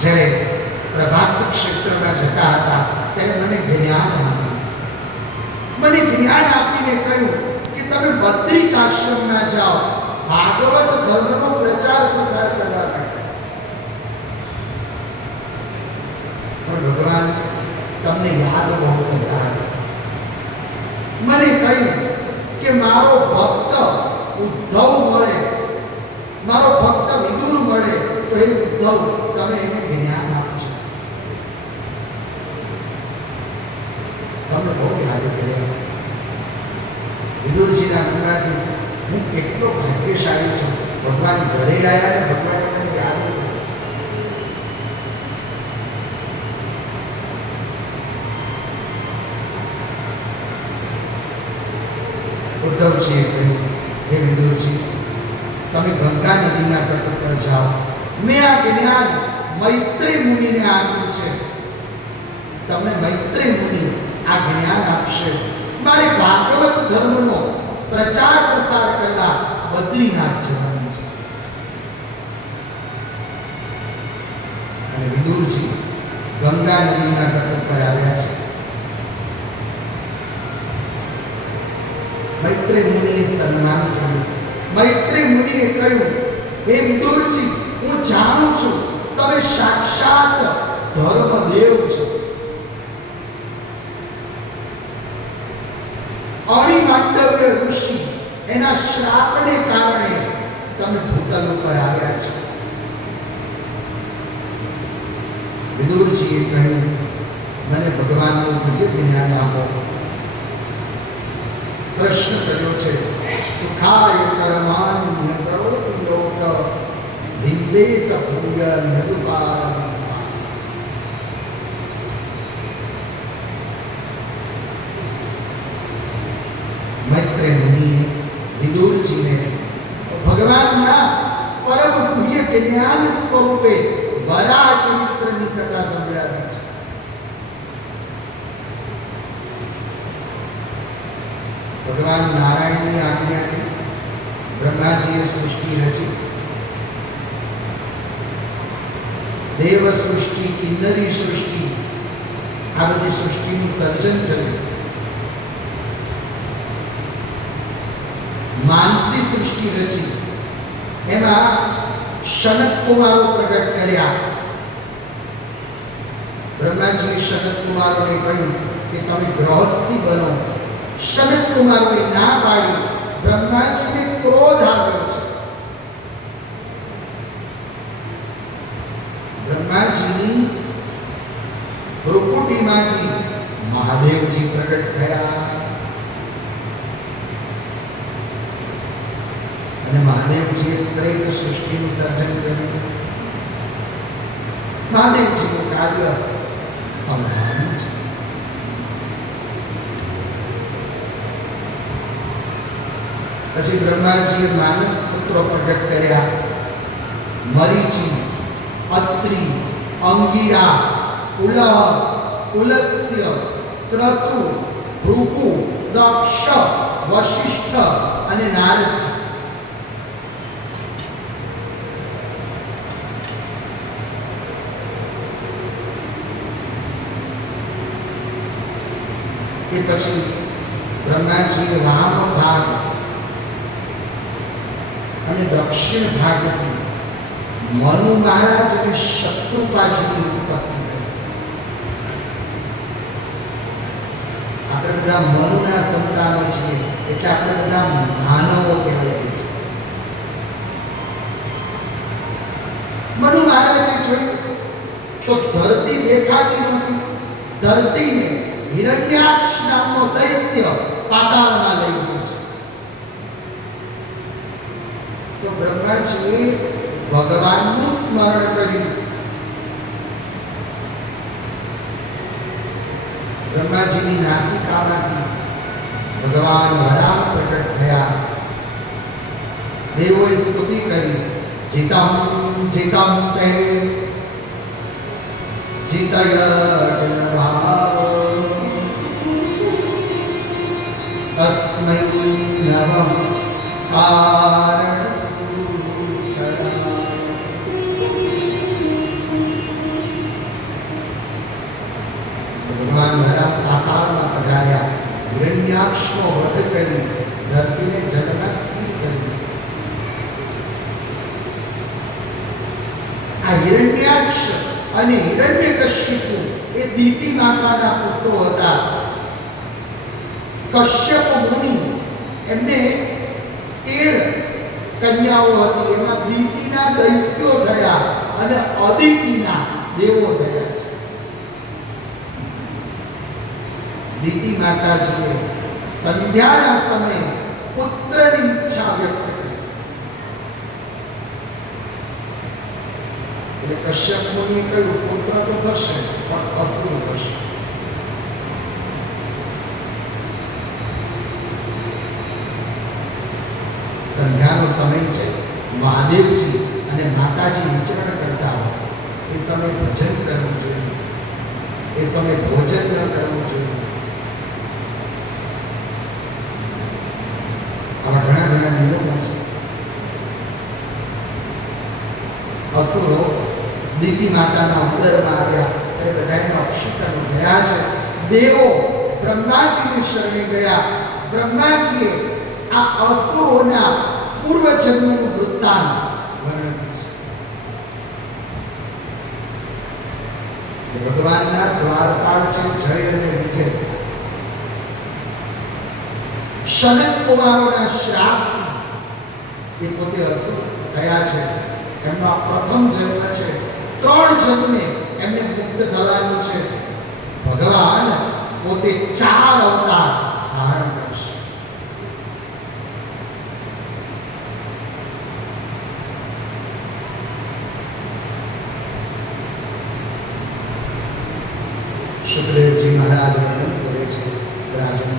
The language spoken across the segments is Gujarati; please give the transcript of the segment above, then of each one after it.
જ્યારે પ્રભાસ ક્ષેત્રમાં જતા હતા ત્યારે મને જ્ઞાન આપ્યું. મને જ્ઞાન આપીને કહ્યું કે તમે બદ્રિક આશ્રમમાં જાઓ ભાગવત ધર્મનો પ્રચાર પ્રસાર કરવા માટે. પણ ભગવાન તમને યાદ બહુ કરતા હતા. મને કહ્યું કે મારો ભક્ત ઉદ્ધવ મળે, મારો ભક્ત વિદુર મળે તો એ ઉદ્ધવ તમે એને જ્ઞાન આપજો. તમને બહુ યાદ કર્યા. વિદુરજીના મનમાંથી હું કેટલો ભાગ્યશાળી છું. ભગવાન ઘરે આવ્યા ને ભગવાને મને યાદ કર્યું. ઉદ્ધવજીએ કહ્યું, હે વિદુરજી, તમે ગંગા નદીના તટ પર જાઓ. મેં આ જ્ઞાન મૈત્રી મુનિને આપ્યું છે. તમને મૈત્રી મુનિ આ જ્ઞાન આપશે. મારે ભાગવત ધર્મનો પ્રચાર પ્રસાર કરતા બદ્રીનાથ જવાનું છે. અને વિદુરજી ગંગા નદીના તટ પર આવ્યા છે. મૈત્રી મુનિએ સન્માન કર્યું. મૈત્રી મુનિએ કહ્યું, હે વિદુરજી, હું જાણું છું તમે સાક્ષાત ધર્મદેવ છો. અણિમાંડવ્ય ઋષિ એના શ્રાપને કારણે તમે ભૂતલ ઉપર આવ્યા છો. વિદુરજીએ કહ્યું, મને ભગવાનનું દિવ્ય જ્ઞાન આપો. પ્રશ્ન કર્યો છે, સુખાય કર્માન્ય કરોતિ લોક વિંદેત ભૂય નિરુપાર. મૈત્રી મુનિએ વિદુરજીને ભગવાનના પરમ પ્રિય જ્ઞાન સ્વરૂપે વરા ચરિત્રની કથા સંભળાવી છે. ભગવાન નારાયણની આજ્ઞાથી બ્રહ્માજીએ સૃષ્ટિ રચી. દેવ સૃષ્ટિ, કિન્નરી સૃષ્ટિ, આ બધી સૃષ્ટિનું સર્જન થયું. માનસી સૃષ્ટિ રચી. એમાં શનક કુમારો પ્રગટ કર્યા. બ્રહ્માજીએ શનક કુમારોને કહ્યું કે તમે ગૃહસ્થી બનો. શનક કુમારોએ ના પાડી. બ્રહ્માજીને ક્રોધ આવ્યો છે. બ્રહ્માજીની ભ્રુકુટીમાંથી મહાદેવજી પ્રગટ થયા. અને મહાદેવજીએ પ્રેત સૃષ્ટિનું સર્જન કર્યું. મહાદેવજીનું કાર્ય સમાન છે. પછી બ્રહ્માજીએ માનસ પુત્રો પ્રગટ કર્યા. મરીચી, અત્રિ, અંગીરા, ઉલહ, પુલત્સ્ય, ક્રતુ, ભૃગુ, દક્ષ, વશિષ્ઠ અને નારદ. એ પછી બ્રહ્માજીએ વામ ભાગ અને દક્ષિણ ભાગથી મનુ મહારાજ અને શત્રુપાજીની ઉત્પત્તિ કરી. આપણે બધા મનુના સંતાનો છીએ એટલે આપણે બધા માનવો કહેવાય છે. મનુ મહારાજે જોયું તો ધરતી દેખાતી નથી. ધરતીને હિરણ્યાક્ષ નામનો દૈત્ય પાતાળમાં લઈ ગયો છે. તો બ્રહ્માજીએ ભગવાનનું સ્મરણ કર્યું. બ્રહ્માજીની નાસિકામાંથી ભગવાન વરાહ પ્રગટ થયા. દેવોએ સ્તુતિ કરી. જીતમ જીતમ તે જીતયન ભાવ તસ્મૈ નમઃ કારણ. હિરણ્યાક્ષનો વધ કરી ધરતીને જળમાં સ્થિર કરી. આ હિરણ્યાક્ષ અને હિરણ્યકશ્યપુ એ દીતિ માતાના પુત્રો હતા. કશ્યપ મુનિ એમને 13 કન્યાઓ હતી. એમાં દીતિના દૈત્યો થયા અને અદિતિના દેવો થયા છે. દીતિ માતાજીએ સંધ્યાના સમયે પુત્રની ઈચ્છા વ્યક્ત કરી. એટલે કશ્યપ મુનિએ કહ્યું પુત્ર તો થશે પણ અસુર થશે. સંધ્યાનો સમય છે. મહાદેવજી અને માતાજી વિચરણ કરતા હોય એ સમયે ભજન કરવું જોઈએ, એ સમયે ભોજન ન કરવું જોઈએ. આવા ઘણા ઘણા નિયમો છે. અસુરો દીતિ માતાના ઉદરમાં આવ્યા ત્યારે બધા એના અપશુકનો થયા છે. દેવો બ્રહ્માજીની શરણે ગયા. બ્રહ્માજીએ આ અસુરોના પૂર્વજન્મનું વૃત્તાંત વર્ણવ્યું છે. ભગવાનના દ્વારપાળ છે જય અને વિજય. શનક કુમારોના શ્રાપથી એ પોતે અસુર થયા છે. એમનો આ પ્રથમ જન્મ છે. 3 જન્મે એમને મુક્ત થવાનું છે. ભગવાન પોતે 4 અવતાર ધારણ કરશે. સુખદેવજી મહારાજ વર્ણન કરે છે. રાજન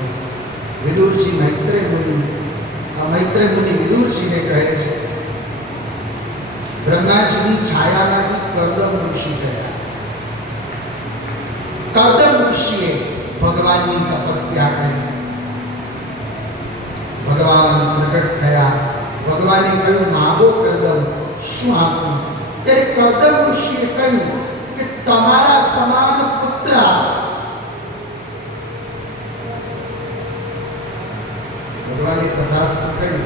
વિદુરજી મૈત્રેય મુનિ વિદુરજીને કહે છે બ્રહ્માજીની છાયામાંથી કર્દમ ઋષિ થયા. કર્દમ ઋષિએ ભગવાનની તપસ્યા કરી. ભગવાન પ્રગટ થયા. ભગવાને કહ્યું માગો કર્દમ, શું આપું? ત્યારે કર્દમ ઋષિએ કહ્યું કે તમારા સમાન પુત્ર. ભગવાને તથાસ્તુ કહ્યું,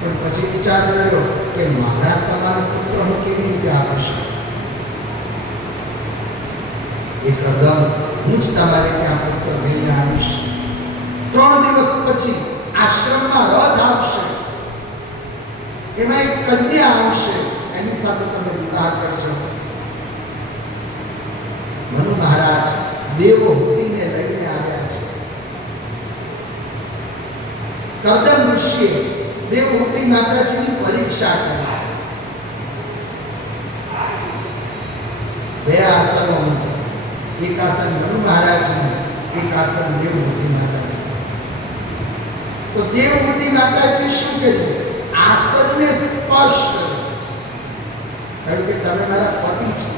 પણ પછી વિચાર કર્યો કે મારા સમાન પુત્ર હું કેવી રીતે આપીશ? એ કદમ હું જ તમારે ત્યાં પુત્ર થઈને આવીશ. 3 દિવસ પછી આશ્રમમાં રથ આવશે, એમાં એક કન્યા આવશે, એની સાથે તમે વિવાહ કરજો. મનુ મહારાજ દેવહૂતિને લઈને આવ્યા છે. કર્દમ ઋષિએ દેવહૂતિ માતાજીની પરીક્ષા કરી. 2 આસનો મૂક્યા. એક આસન મનુ મહારાજનું, એક આસન દેવહૂતિ માતાજી. તો દેવહૂતિ માતાજી શું કર્યું? આસનને સ્પર્શ કર્યો. કહ્યું કે તમે મારા પતિ છો,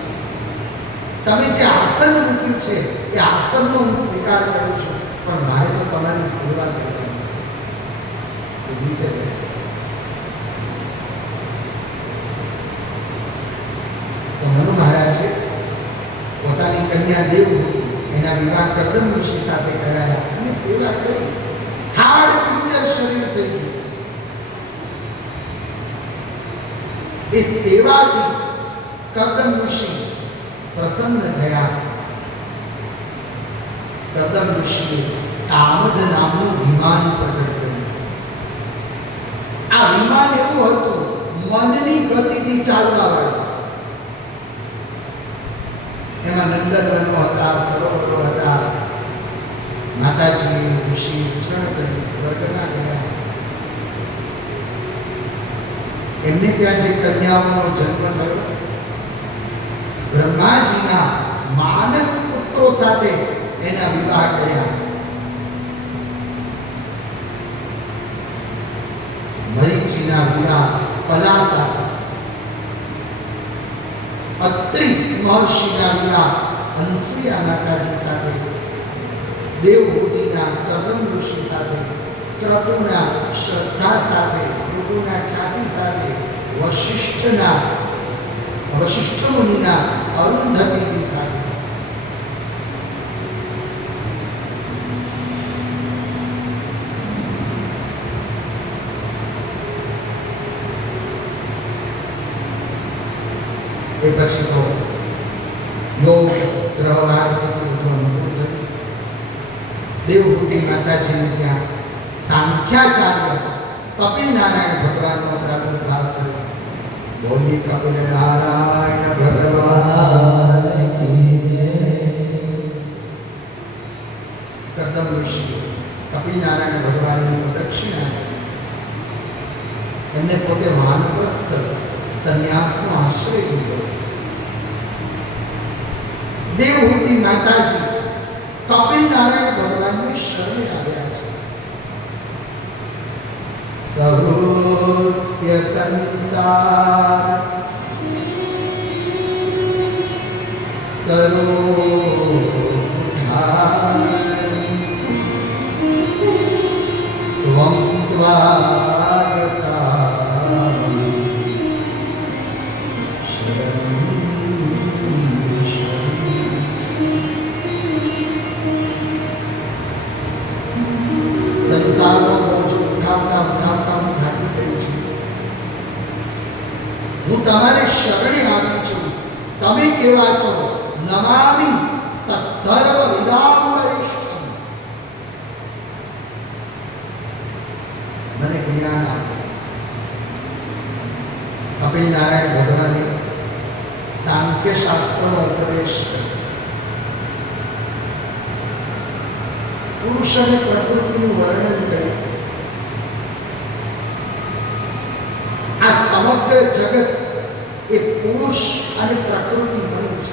તમે જે આસન મૂક્યું છે એ આસનનો હું સ્વીકાર કરું છું, પણ મારે તો તમારી સેવા કરવાની છે. નીચે બેઠો. તો મનુ મહારાજે પોતાની કન્યા દેવહૂતિ એના વિવાહ કર્દમ ઋષિ સાથે કરાયા અને સેવા કરી. હાડ પિંજર શરીર થઈ ગયું. એ સેવાથી કર્દમ ઋષિ પ્રસન્ન થયા. કર્દમ ઋષિએ કામદ નામનું વિમાન પ્રગટ કર્યું. આ વિમાન એવું હતું મનની ગતિથી ચાલવાવાળું. એમાં નંદનવનો હતા, સરોવરો હતા. માતાજી ઋષિ વિચરણ કરી સ્વર્ગમાં ગયા. એમને ત્યાં જે કન્યાઓનો જન્મ થયો, બ્રહ્માજીના માનસ પુત્રો સાથે એના વિવાહ કર્યા. મરીચીના વિવાહ કલા સાથે, અત્રિ મહર્ષિના વિવાહ અનસુયા માતાજી સાથે, દેવહૂતિના કર્દમ ઋષિ સાથે, ક્રતુના શ્રદ્ધા સાથે, ભૃગુના ખ્યાતિ સાથે, વશિષ્ઠ મુનિના અરુંધતીજી સાથે. એ પછી તો યોગ ગ્રહવારથી બધું અનુકૂળ થયું. દેવહૂતિ માતાજીને ત્યાં સાંખ્યાચાર્ય કપિલ નારાયણ ભગવાનનો પ્રાદુર્ભાવ થયો. બોલી કપિલ નારાયણ ભગવાન કી જય. કદમ ઋષિ કપિલ નારાયણ ભગવાનની પ્રદક્ષિણા કરી. એમને પોતે વાનપ્રસ્થ સંન્યાસનો આશ્રય લીધો. દેવહૂતિ માતાજી કપિલ નારાયણ ભગવાનની શરણે આવ્યા છે. સહૃત્ય સંસાર કરો ત્વં ત્વાગતા સંસારનો બોજ ઉઠાવતા ઉઠાવતા હું થાકી ગઈ છું. હું તમારી શરણે આવી છું. તમે કેવા છો? નમામિ સદ્ધર્મ વિદામ વરિષ્ઠમ. મને જ્ઞાન આપો. કપિલ નારાયણ ભગવાને સાંખ્ય શાસ્ત્રનો ઉપદેશ કર્યો. પુરુષ અને પ્રકૃતિનું વર્ણન કર્યું. આ સમગ્ર જગત એ પુરુષ અને પ્રકૃતિમય છે.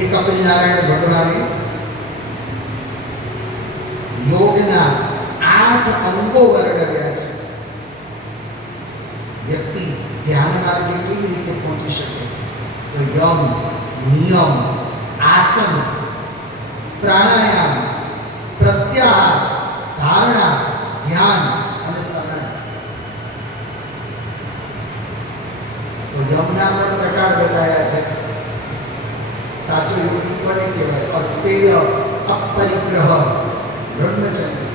એ કપિલ નારાયણ ભગવાને યોગના 8 અંગો વર્ણવ્યા છે. વ્યક્તિ ધ્યાન માર્ગે કેવી રીતે પહોંચી શકે? તો યમ, નિયમ, આસન, પ્રાણાયામ, પ્રત્યાહાર, ધારણા, ધ્યાન અને સમાધિ. તો યમના પણ પ્રકાર બતાવ્યા છે. સાચો યોગી કોને કહેવાય? અસ્તેય અપરિગ્રહ બ્રહ્મચર્ય.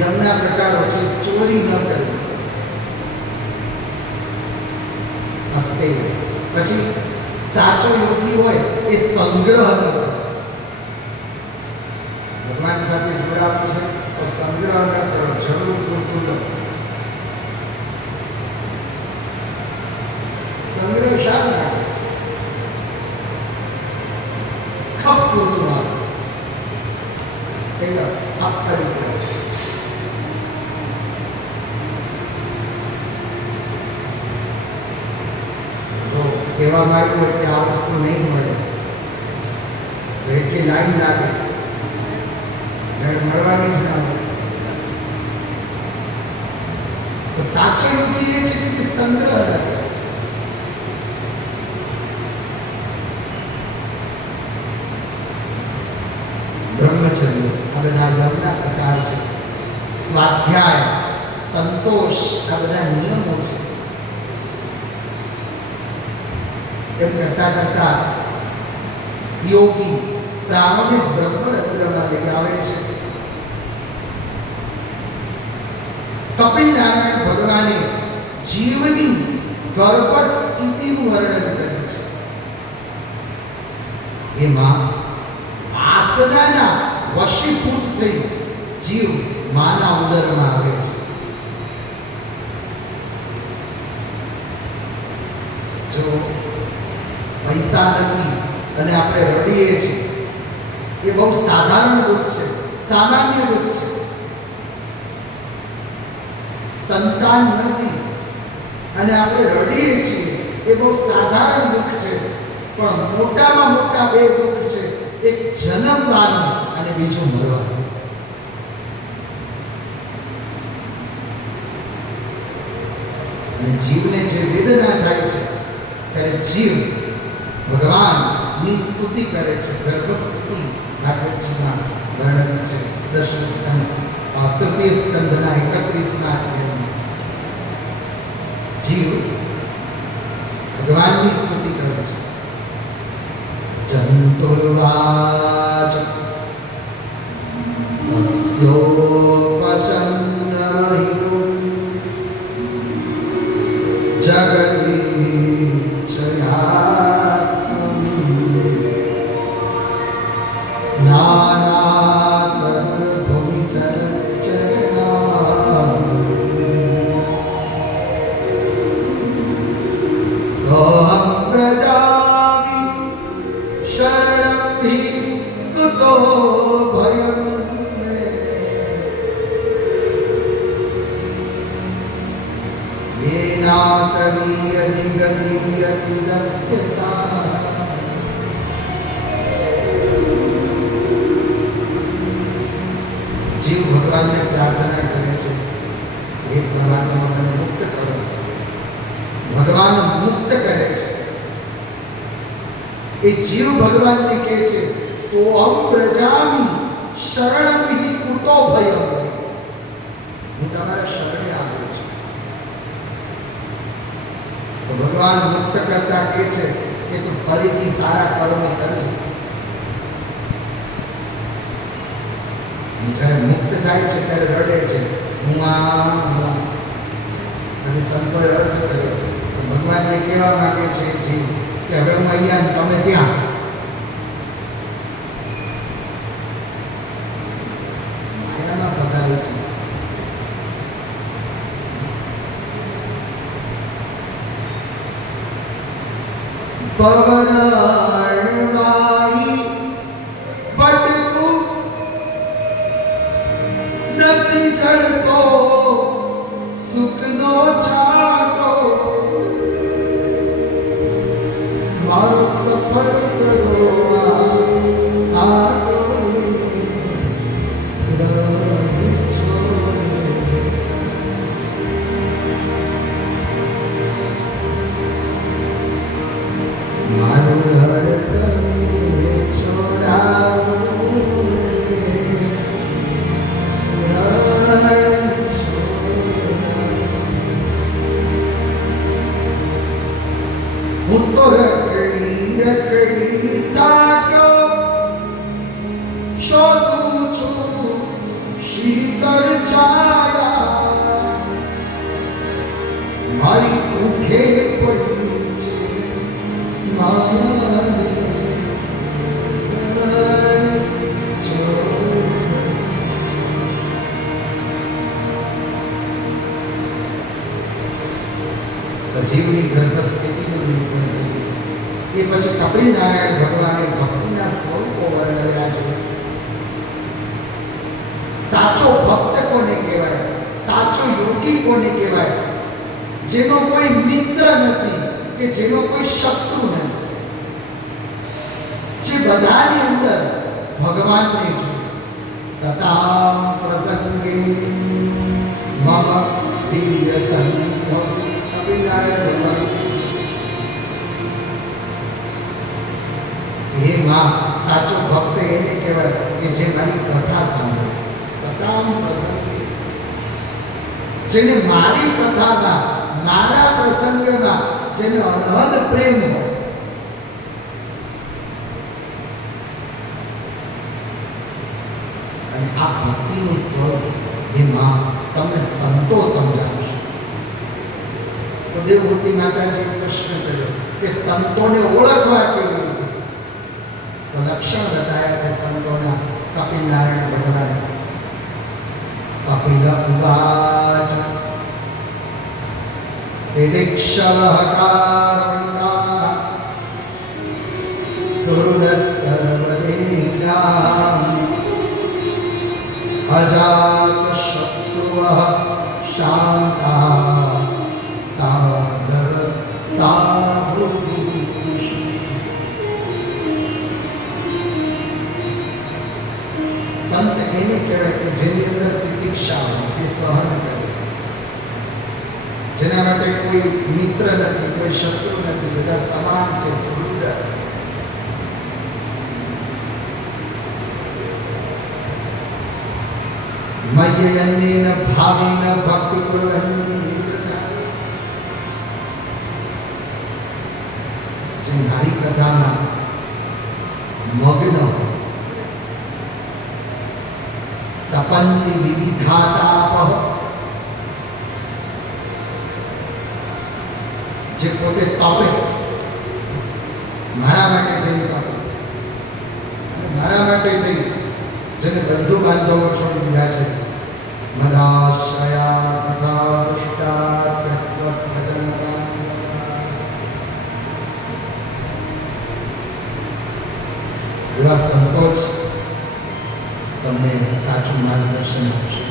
યમના પ્રકારો છે ચોરી ન કરવી, અસ્તેય. પછી સાચો યોગી હોય એ સંગ્રહ ન કરે. ભગવાન સાથે જોડાવું છે તો સંગ્રહ ન કરો, જરૂર પૂરતું લો. સંગ્રહ શા માટે? ખપ પૂરતું આપો. અસ્તેય અપરિગ્રહ. કહેવામાં આવ્યું હોય કે આ વસ્તુ નહીં મળે તો એટલી લાઈન લાગે, મળવાની જ ના હોય. તો સાચો યોગી એ છે કે સંગ્રહ લાગે. બ્રહ્મચર્ય આ બધા યમના પ્રકાર છે. સ્વાધ્યાય, સંતોષ આ બધા નિયમો છે. એમ કરતા કરતા યોગી પ્રાણોને બ્રહ્મરંધ્રમાં લઈ આવે છે. કપિલ નારાયણ ભગવાને જીવની ગર્ભ સ્થિતિનું વર્ણન કર્યું છે. એમાં વાસનાના વશીભૂત થઈ જીવ માના ઉદરમાં આવે છે. જો પૈસા નથી અને આપણે રડીએ છીએ એ બહુ સાધારણ દુઃખ છે, સામાન્ય દુઃખ છે. સંતાન નથી અને આપણે રડીએ છીએ એ બહુ સાધારણ દુઃખ છે. પણ મોટામાં મોટા 2 દુઃખ છે. એક જન્મવાનું અને બીજું મરવાનું. અને જીવને જે વેદના થાય છે ત્યારે જીવ ભગવાનની સ્તુતિ કરે છે. ગર્ભસ્તુતિ ભાગવતજીમાં વર્ણન છે. 10મ સ્કંદ 3ય સ્કંદના 31મા અધ્યાયમાં જીવ ભગવાનની સ્તુતિ કરે છે. જંતુર્વાચ योपसन्नमहितो जगदीशयात्मम् नानातरुभुविचरचरणा सोऽहं व्रजामि शरणं हि कुतो भयम् जीव भगवान ने प्रार्थना करे छे, हे परमात्मा મને મુક્ત કરો. ભગવાન મુક્ત કરે છે. એ જીવ ભગવાનને કહે છે સોહમ પ્રજામિ શરણમ હિ કુતો ભયમ. હું તમારા શરણે આવ્યો છું. તો ભગવાન મુક્ત કરતા કહે છે કે તું ફરીથી સારા કર્મ કરજે. જ્યારે મુક્ત થાય છે ત્યારે રડે છે હું અને સંતોએ અર્થ કર્યો. ભગવાનને કહેવા માંગે છે જીવ કે હવે હું અહીંયા ને તમે ત્યાં. માયામાં ફસાય છે. પવનાણવાહી ભટકું નથી ચડતો સુખનો છાંટો. મારો સફળ કરો આટો મારું રડ તમે છોડાવો. હું તો રખડી થાક્યો શોધું છું શીતળ છાયા. મારી ભૂખે પડી છે માયાને જીવની ગર્ભસ્થિતિનું નિરૂપણ કર્યું. એ પછી કપિલ નારાયણ ભગવાને ભક્તિના સ્વરૂપો વર્ણવ્યા છે. સાચો ભક્ત કોને કહેવાય, સાચો યોગી કોને કહેવાય? જેનો કોઈ મિત્ર નથી કે જેનો કોઈ શત્રુ નથી, જે બધાની અંદર ભગવાનને જુએ. સતા પ્રસંગે મમ વીર્ય સંતો. હે માં, સાચો ભક્ત એને કહેવાય કે જે મારી કથા સાંભળે. સતામ પ્રસંગે, જેને મારી કથામાં મારા પ્રસંગમાં જેને અનહદ પ્રેમ હોય. અને આ ભક્તિનું સ્વરૂપ હે માં તમને સંતો સમજાવશે. તો દેવહૂતિ માતાજીએ પ્રશ્ન કર્યો કે સંતોને ઓળખવા કેવી રીતે? તો લક્ષણ બતાવ્યા છે સંતોના કપિલ નારાયણ ભગવાને. કપિલ ઉવાચ દિદિક્ષવઃ કારુણિકા સુહૃદ સર્વદેના અજાત શત્રુવઃ શાંતા સાધર સાધુ. સંત એને કહેવાય કે જેની અંદર તિતિક્ષા હોય, જે સહન કરે, જેના માટે કોઈ મિત્ર નથી, કોઈ શત્રુ નથી, બધા સમાન છે. સુહૃદ મય્યન્યેન ભાવેન ભક્તિ કુર્વન્તિ. જે મારી કથામાં મગ્ન તપંતિ વિવિધાતાપઃ, જે પોતે તપે, મારા માટે જઈને તપે, અને મારા માટે જઈ જેને બંધુ બાંધવો છોડી દીધા છે, મદાશ્રયા તથા દુષ્ટા ત્યક્ત્વા સ્વજનતા, એવા સંતો જ તમને સાચું માર્ગદર્શન આપશે.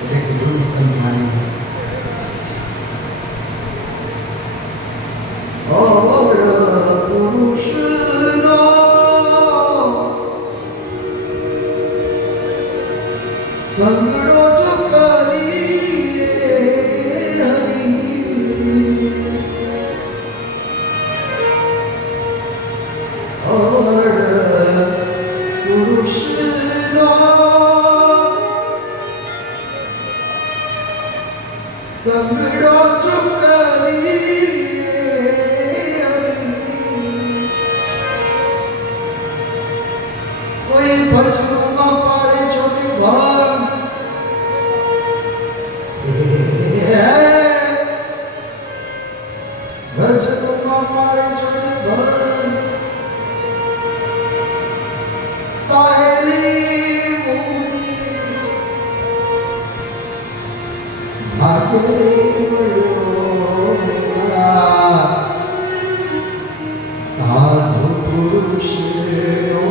એટલે કીધું ને સંત માની ઓર પુરુષનો સંગડો જો કરીએ હરી, ઓર પુરુષનો સંગડો જો કરીએ, કોઈ ભજનમાં પાડે છોડી ભાન, ભજનમાં પાડે છોડી ભાન, સાહેલી મુનિ ભાગ્ય દેવળો મેરા સાધુ પુરુષનો.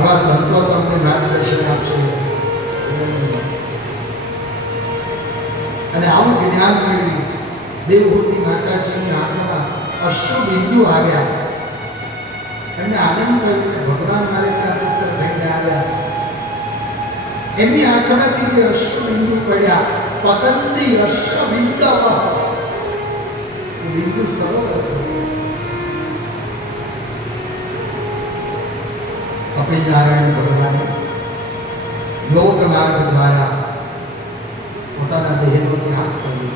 આવા સંતો તમને માર્ગદર્શન આપશે જીવનમાં. અને આવું જ્ઞાન મેળવી દેવહૂતિ માતાજીની આંખમાં અશ્રુબિંદુ આવ્યા. એમને આનંદ થયો કે ભગવાન મારે ત્યાં પુત્ર થઈને આવ્યા. એમની આંખમાંથી જે અશ્રુબિંદુ પડ્યા, પતંદી અશ્રુબિંદવ, એ બિંદુ સરોવર થયું. કપિલ નારાયણ ભગવાને યોગ માર્ગ દ્વારા પોતાના દેહનો ત્યાગ કર્યો.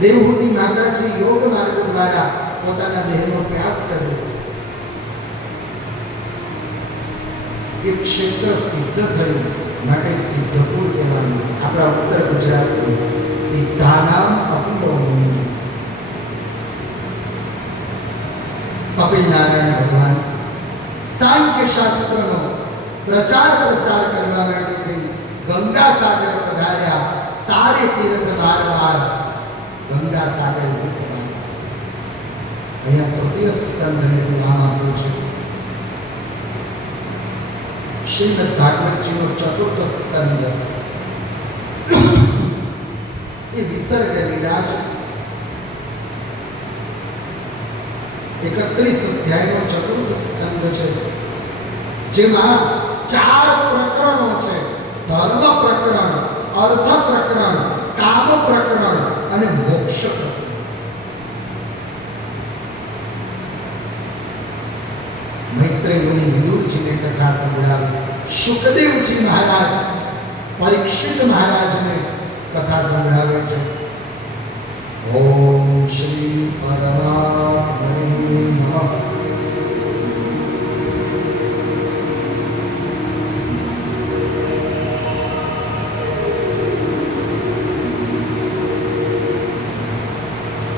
દેવહૂતિ માતાજી યોગ માર્ગ દ્વારા પોતાના દેહનો ત્યાગ કર્યો. એ ક્ષેત્ર સિદ્ધ થયું, માટે સિદ્ધપુર કહેવાનું. આપણા ઉત્તર ગુજરાતનું સિદ્ધાનામ કપિલો મુનિ. કપિલ નારાયણ ભગવાન સાંખ્ય શાસ્ત્રનો પ્રચાર પ્રસાર કરવા માટે થઈ ગંગા સાગર પધાર્યા. સારે તીર્થ બાર ગંગા સાગર વિકવાય. અહીંયા તૃતીય સ્કંધને નામ આપ્યું છે. શ્રીમદ ભાગવતજીનો ચતુર્થ સ્કંધ એ વિસર્ગ લીલા છે. 31 અધ્યાયનો ચતુર્થ સ્કંધ છે, જેમાં 4 પ્રકરણો છે. ધર્મ પ્રકરણ, અર્થ પ્રકરણ, કામ પ્રકરણ અને મોક્ષ પ્રકરણ. મૈત્રેય મુનિ વિદુરજીને કથા સંભળાવી. શુકદેવજી મહારાજ પરીક્ષિત મહારાજને કથા સંભળાવે છે. ઓમ શ્રી પરમાત્મને નમઃ.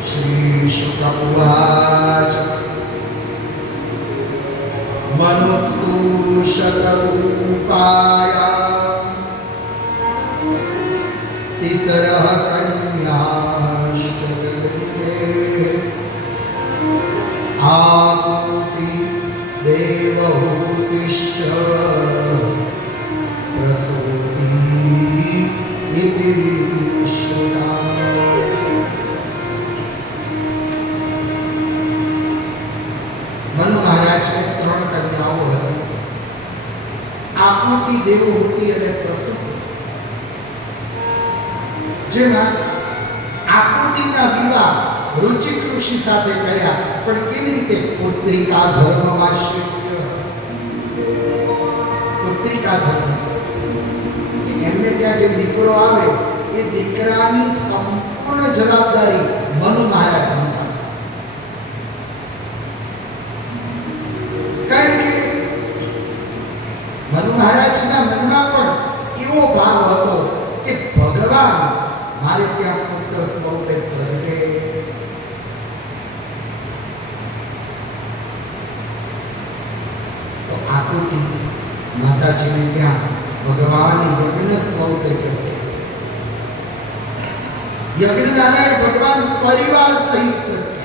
શ્રી શુક ઉવાચ મનુસ્તુ શતરૂપાય तिसरः कन्याश्चतुर्विधे आकूति देवहूतिश्च प्रसूति इति विश्रुता. મનુ મહારાજને 3 કન્યાઓ હતી. આકૃતિ, દેવહૂતિ અને પ્રસૂતિ. જેમાં આકૃતિના વિવાહ રુચિક ઋષિ સાથે કર્યા, પણ કેવી રીતે? પુત્રિકા ધર્મમાશ્રિત્ય. પુત્રિકા ધર્મ, એમને ત્યાં જે દીકરો આવે એ એ દીકરાની સંપૂર્ણ જવાબદારી મનુ મહારાજની હતી. કારણ કે મનુ મહારાજના મનમાં પણ એવો ભાવ હતો કે ભગવાન મારે ત્યાં પુત્ર સ્વરૂપે પ્રગટે. તો આકૃતિ માતાજીને ત્યાં ભગવાન યજ્ઞ સ્વરૂપે પ્રગટે. યજ્ઞ નારાયણ ભગવાન પરિવાર સહિત પ્રગટે.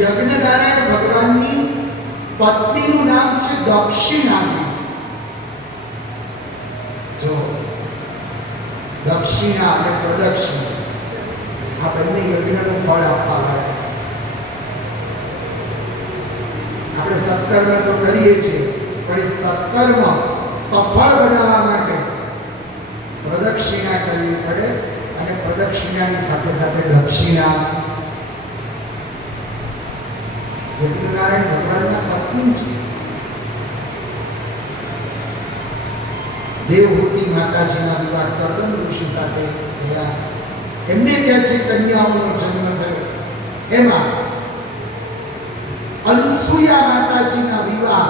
યજ્ઞ નારાયણ ભગવાનની પત્નીનું નામ છે દક્ષિણાની. જો દક્ષિણા અને પ્રદક્ષિણા આ બંને યજ્ઞનું ફળ આપવા વાળા છે. આપણે સત્કર્મ તો કરીએ છીએ, પણ એ સત્કર્મ સફળ બનાવવા માટે પ્રદક્ષિણા કરવી પડે, અને પ્રદક્ષિણાની સાથે સાથે દક્ષિણા. યજ્ઞનારાયણ ભગવાનના પત્ની છે. દેવહૂતિ માતાજીના વિવાહ કરદમ ઋષિ સાથે થયા. એમને ત્યાં છે કન્યાઓનો જન્મ થયો. એમાં અનસુયા માતાજીના વિવાહ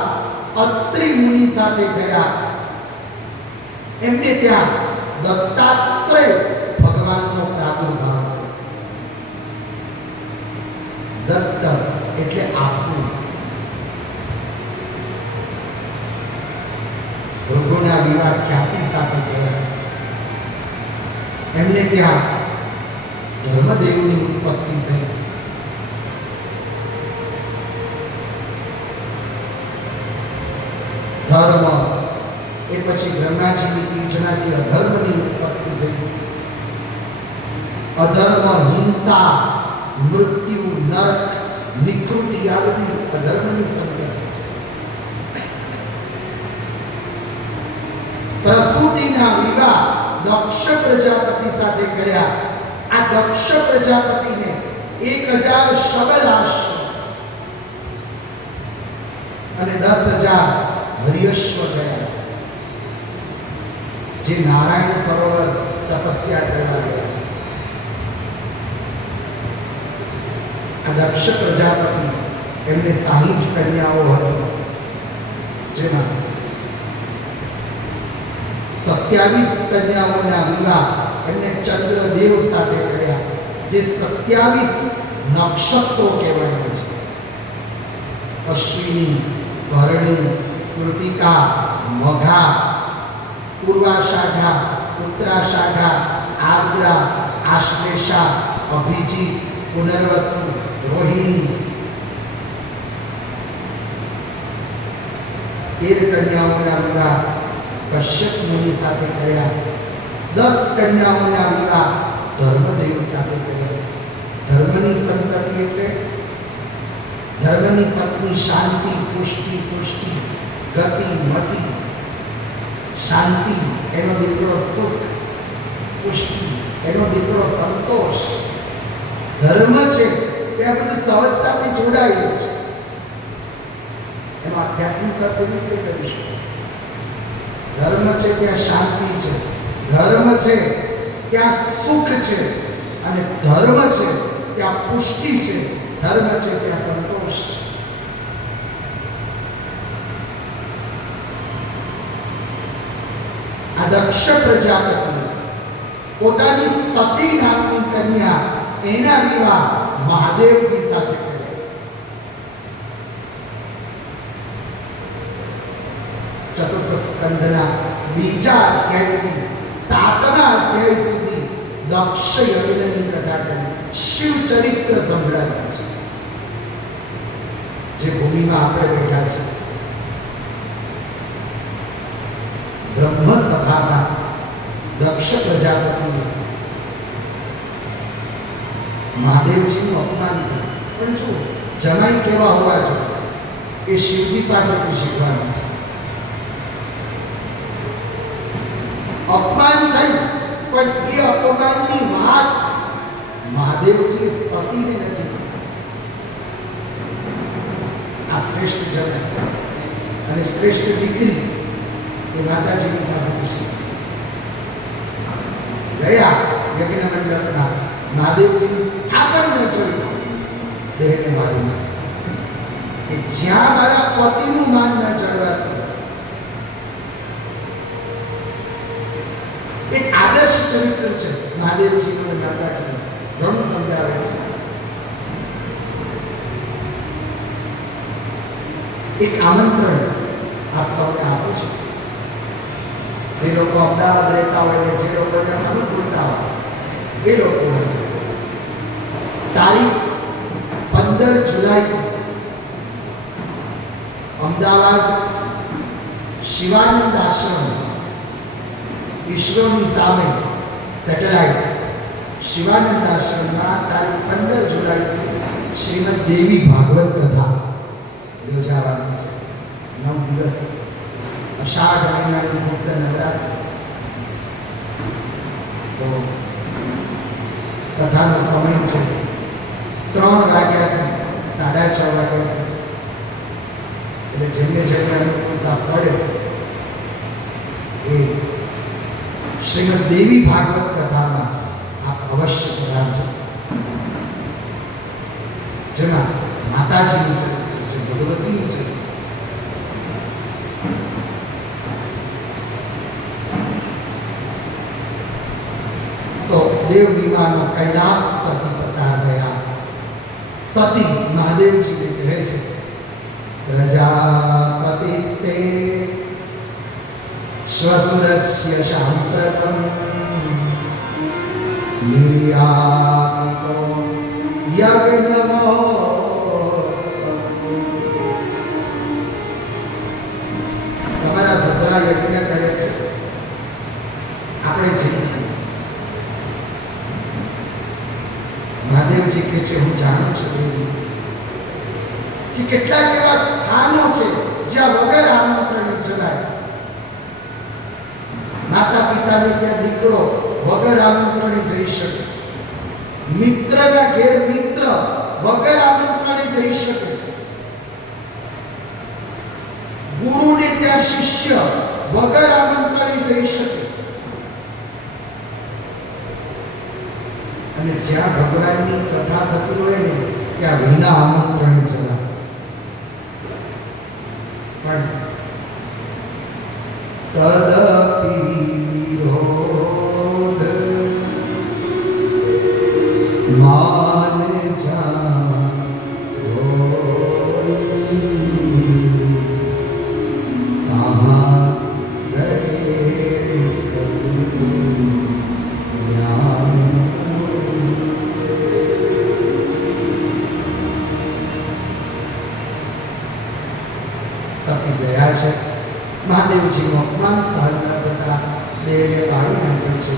અત્રિ મુનિ સાથે થયા. એમને ત્યાં દત્તાત્રેય ભગવાનનો પ્રાદુર્ભાવ થયો. દત્ત એટલે આપવું. ભૃગુના વિવાહ ખ્યાતિ સાથે થયા. એમને ત્યાં ધર્મદેવની ઉત્પત્તિ થઈ. ધર્મ એ પછી બ્રહ્માજીની પીંછણાથી અધર્મની ઉત્પત્તિ થઈ. અધર્મ, હિંસા, મૃત્યુ, નરક, નિકૃતિ આ બધી અધર્મની સંજ્ઞા છે. પ્રસૂતિના વિવાહ દક્ષ પ્રજાપતિ સાથે કર્યા. આ દક્ષ પ્રજાપતિને 1000 શબલાશ અને 10,000 હરિયશ્વ થયા, જે નારાયણ સરોવર તપસ્યા કરવા ગયા. આ દક્ષ પ્રજાપતિ એમને 60 કન્યાઓ હતી, જેમાં 27 કન્યાઓના વિવાહ એમને ચંદ્રદેવ સાથે કર્યા, જે 27 નક્ષત્રો કહેવાના છે. અશ્વિની, ભરણી, કૃતિકા, મઘા, પૂર્વાષાઢા, ઉત્તરાષાઢા, આર્દ્રા, આશ્લેષા, અભિજીત, પુનર્વસુ, રોહિણી. 13 કન્યાઓના વિવાહ કશ્યપ મુનિ સાથે કર્યા. 10 કન્યાઓના વિવાહ ધર્મદેવ સાથે કર્યા. ધર્મની સંતતિ એટલે ધર્મની પત્ની શાંતિ, પુષ્ટિ, પુષ્ટિ, ગતિ, મતિ. શાંતિ એનો દીકરો સુખ, પુષ્ટિ એનો દીકરો સંતોષ. ધર્મ છે ત્યાં બધું સહજતાથી જોડાયેલું છે. એમાં આધ્યાત્મિક અર્થ રીતે કરી શકો. ધર્મ છે ત્યાં શાંતિ છે, ધર્મ છે ત્યાં સુખ છે, અને ધર્મ છે ત્યાં પુષ્ટિ છે, ધર્મ છે ત્યાં સંતોષ છે. આ દક્ષ પ્રજાપતિ પોતાની સતી નામની કન્યા એના વિવાહ મહાદેવજી સાથે કર્યા. ચતુર્થ સ્કંદના બીજા અધ્યાયથી 7મા અધ્યાય સુધી દક્ષ યજ્ઞની કથા કરી, શિવ ચરિત્ર સંભળાવ્યું છે. જે ભૂમિમાં આપણે બેઠા છે, બ્રહ્મ સભામાં દક્ષ પ્રજાપતિએ મહાદેવજીનું અપમાન કર્યું. પણ જો જમાઈ કેવા હોવા જોઈએ એ શિવજી પાસેથી શીખવાનું છે. અપમાન થયું, પણ એ અપમાનની વાત મહાદેવજી સતીને નથી કરી. આ શ્રેષ્ઠ જમાઈ અને શ્રેષ્ઠ દીકરી એ માતાજીની પાસેથી શીખી. ગયા યજ્ઞ મંડપના મહાદેવજીની સ્થાપનને જોયું દેહને મારી નાખ્યો કે જ્યાં મારા પતિનું માન ન જળવાતું. એક આદર્શ ચરિત્ર છે મહાદેવજીનું અને માતાજીનું. ઘણું સમજાવે છે. એક આમંત્રણ આપ સૌને આપું છું. જે લોકો અમદાવાદ રહેતા હોય ને જે લોકોને અનુકૂળતા હોય એ લોકોને તારીખ 15 જુલાઈ અમદાવાદ શિવાનંદ આશ્રમ ઈસરોની સામે સેટેલાઇટ શિવાનંદ આશ્રમમાં તારીખ 15 જુલાઈથી શ્રીમદ દેવી ભાગવત કથા યોજાવાની છે. 9 દિવસ અષાઢ મહિનાની મુક્ત નવરાત્રિ. તો કથાનો સમય છે 3 વાગ્યાથી 6:30 વાગ્યા સુધી. એટલે જેમને જેમને અનુકૂળતા પડે એ શ્રીમદ દેવી ભાગવત કથામાં આપ અવશ્ય પધારજો. જેમાં માતાજીનું ચરિત્ર છે, ભગવતીનું ચરિત્ર. તો દેવ વિમાનો કૈલાસ પરથી પસાર થયા. સતી મહાદેવજીને કહે છે પ્રજાપતિસ્તે શ્વસુરસ્ય સાંપ્રતમ નિર્યાપિતો યજ્ઞમોત્સવ. તમારા સસરા યજ્ઞ કરે છે, આપણે જઈએ. મહાદેવજી કહે છે હું જાણું છું દેવી કે કેટલાક એવા સ્થાનો છે જ્યાં વગર આમંત્રણે જવાય. માતા પિતાને ત્યાં દીકરો વગર આમંત્રણે જઈ શકે. મિત્રના ઘેર મિત્ર વગર આમંત્રણે જઈ શકે. ગુરુને ત્યાં શિષ્ય વગર આમંત્રણે જઈ શકે. અને જ્યાં ભગવાનની કથા થતી હોય ને ત્યાં વિના આમંત્રણે જવા. પણ તદપી વિરોધ માન જા સતી ગયા છે. મહાદેવજીનું અપમાન સહન ન થતા દેહને બાળી નાખ્યો છે.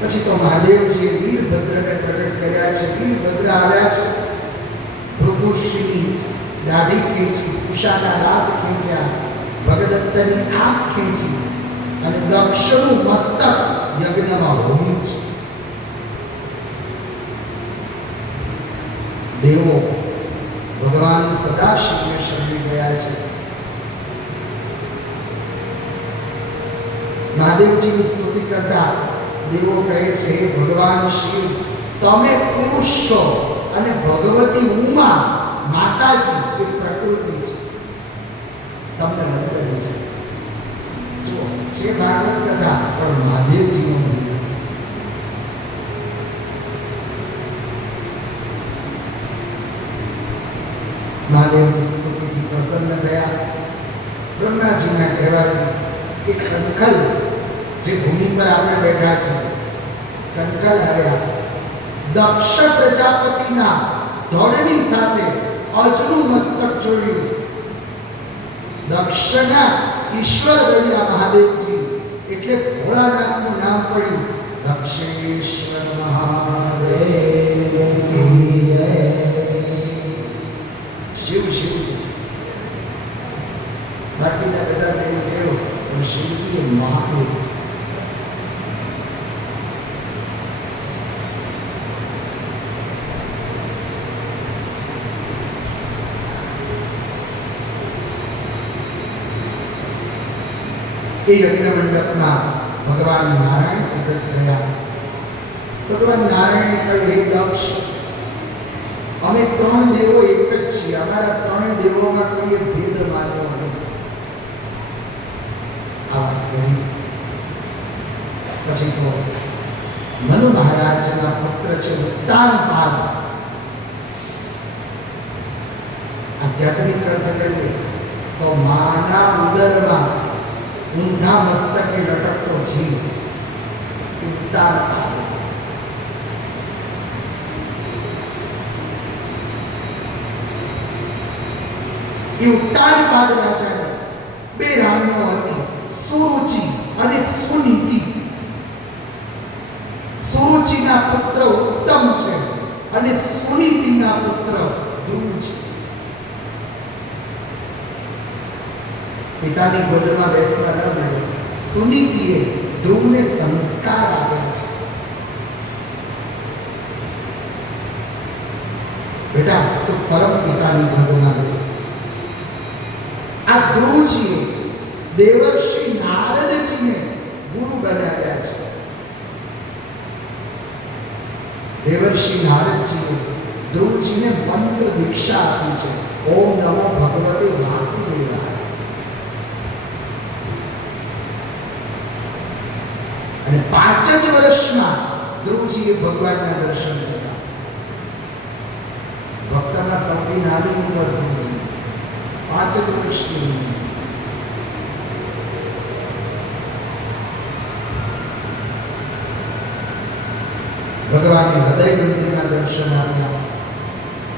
પછી તો મહાદેવજીએ વીરભદ્રને પ્રગટ કર્યા છે. વીરભદ્ર આવ્યા છે. ભૃગુશ્રીની દાઢી ખેંચી, ઉષાના દાંત ખેંચ્યા, ભગદત્તની આંખ ખેંચી અને દક્ષનું મસ્તક યજ્ઞમાં હોમ્યું છે. દેવો ભગવાન સદાશિવને શરણી ગયા છે. મહાદેવજીની સ્તુતિ કરતા દેવો કહે છે હે ભગવાન શિવ, તમે પુરુષ છો અને ભગવતી ઉમા માતાજી એ પ્રકૃતિ છે. તમને વંદન છે. જે ભાગવત કથા પણ મહાદેવજીનો મહિમા. મહાદેવજી સ્તુતિથી પ્રસન્ન થયા. બ્રહ્માજીના કહેવાથી એક કંકલ, જે ભૂમિ પર આપણે બેઠા છીએ, કંકલ આવ્યા. દક્ષ પ્રજાપતિના ધોળની સાથે અજનું મસ્તક જોડ્યું. દક્ષના ઈશ્વર બન્યા મહાદેવજી, એટલે ભોળાનાથનું નામ પડ્યું દક્ષેશ્વર મહાદેવ કી જય. શિવ શિવ છે. બાકીના બધા દેવ દેવ, પણ શિવજી એ મહાદેવ. એ યજ્ઞ મંડપમાં ભગવાન નારાયણ પ્રગટ થયા. ભગવાન નારાયણે કહ્યું, હે દક્ષ, અમે ત્રણ દેવો એક જ છીએ, અમારા ત્રણે દેવોમાં કોઈ ભેદ માન્યો નહીં. આ વાત કરી પછી તો મનુ મહારાજના પુત્ર છે ઉત્તાનપાદ, આધ્યાત્મિક અર્થ કરીએ તો માના ઉદરમાં ઊંધા મસ્તકે લટકતો જીવ ઉત્તાનપાદ છે. એ ઉત્તાનપાદ રાજાને બે રાણીઓ હતી, સુરુચિ અને સુનીતિ. સુરુચિના પુત્ર ઉત્તમ છે અને સુનીતિના પુત્ર ધ્રુવ છે. પિતાની ગોદમાં બેસવા ન મળે. સુનીતિએ ધ્રુવને સંસ્કાર આપ્યા છે. બેટા, તું પરમ પિતાની ગોદમાં બેસ. આ ધ્રુવજીએ દેવર્ષિ નારદજીને ગુરુ બનાવ્યા છે. દેવર્ષિ નારદજીએ ધ્રુવજીને મંત્ર દીક્ષા આપી છે. ઓમ નમો ભગવતે વાસુદેવાય. અને 5 જ વર્ષમાં ધ્રુવજીએ ભગવાનના દર્શન કર્યા. ભક્તમાં સૌથી નાની ઉંમર ધ્રુવજી, 5 જ વર્ષની ઉંમર. ભગવાને હૃદય મંદિરના દર્શન આપ્યા.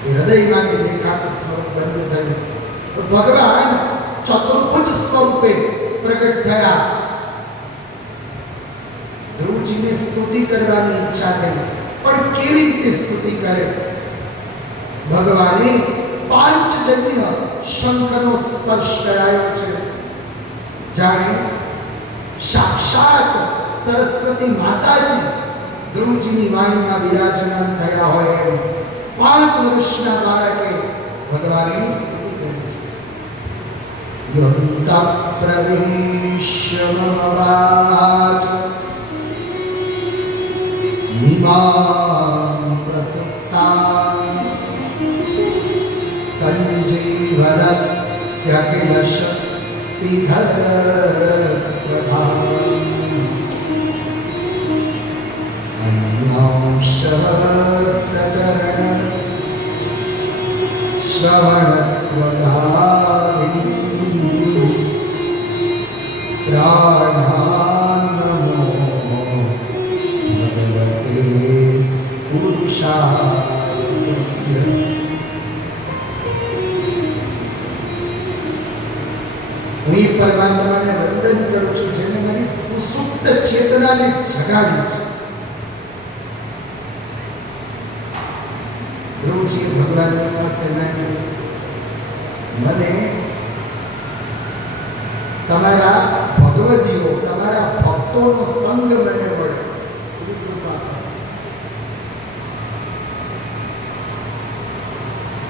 એ હૃદયમાંથી દેખાતું સ્વરૂપ બંધ થયું તો ભગવાન ચતુર્ભુજ સ્વરૂપે પ્રગટ થયા. ધ્રુવજીને સ્તુતિ કરવાની ઈચ્છા થઈ, પણ કેવી રીતે સ્તુતિ કરે? ભગવાને પાંચજન્ય શંખનો સ્પર્શ કરાયો છે. જાણે સાક્ષાત સરસ્વતી માતાજી ધ્રુવજીની વાણીમાં વિરાજમાન થયા હોય એમ 5 વર્ષના બાળકે ભગવાનની સ્તુતિ કરી છે. યંત પ્રવેશ્યમવાચ નિમાં પ્રસુપ્તા સંજીવનત્યખિલ શક્તિધર સ્વધામ અન્યાંશ્ચરણ શ્રવણત્વગાદિ પ્રાણાન્નમો ભગવતે પુરુષાય. હું પરમાત્માને વંદન કરું છું, જેને મારી સુસુપ્ત ચેતનાને જગાડી છે. ધ્રુવજીએ ભગવાનની પાસે માંગ્યું, મને તમારા ભગવદીઓ, તમારા ભક્તોનો સંગ મને મળે એવી કૃપા કરો.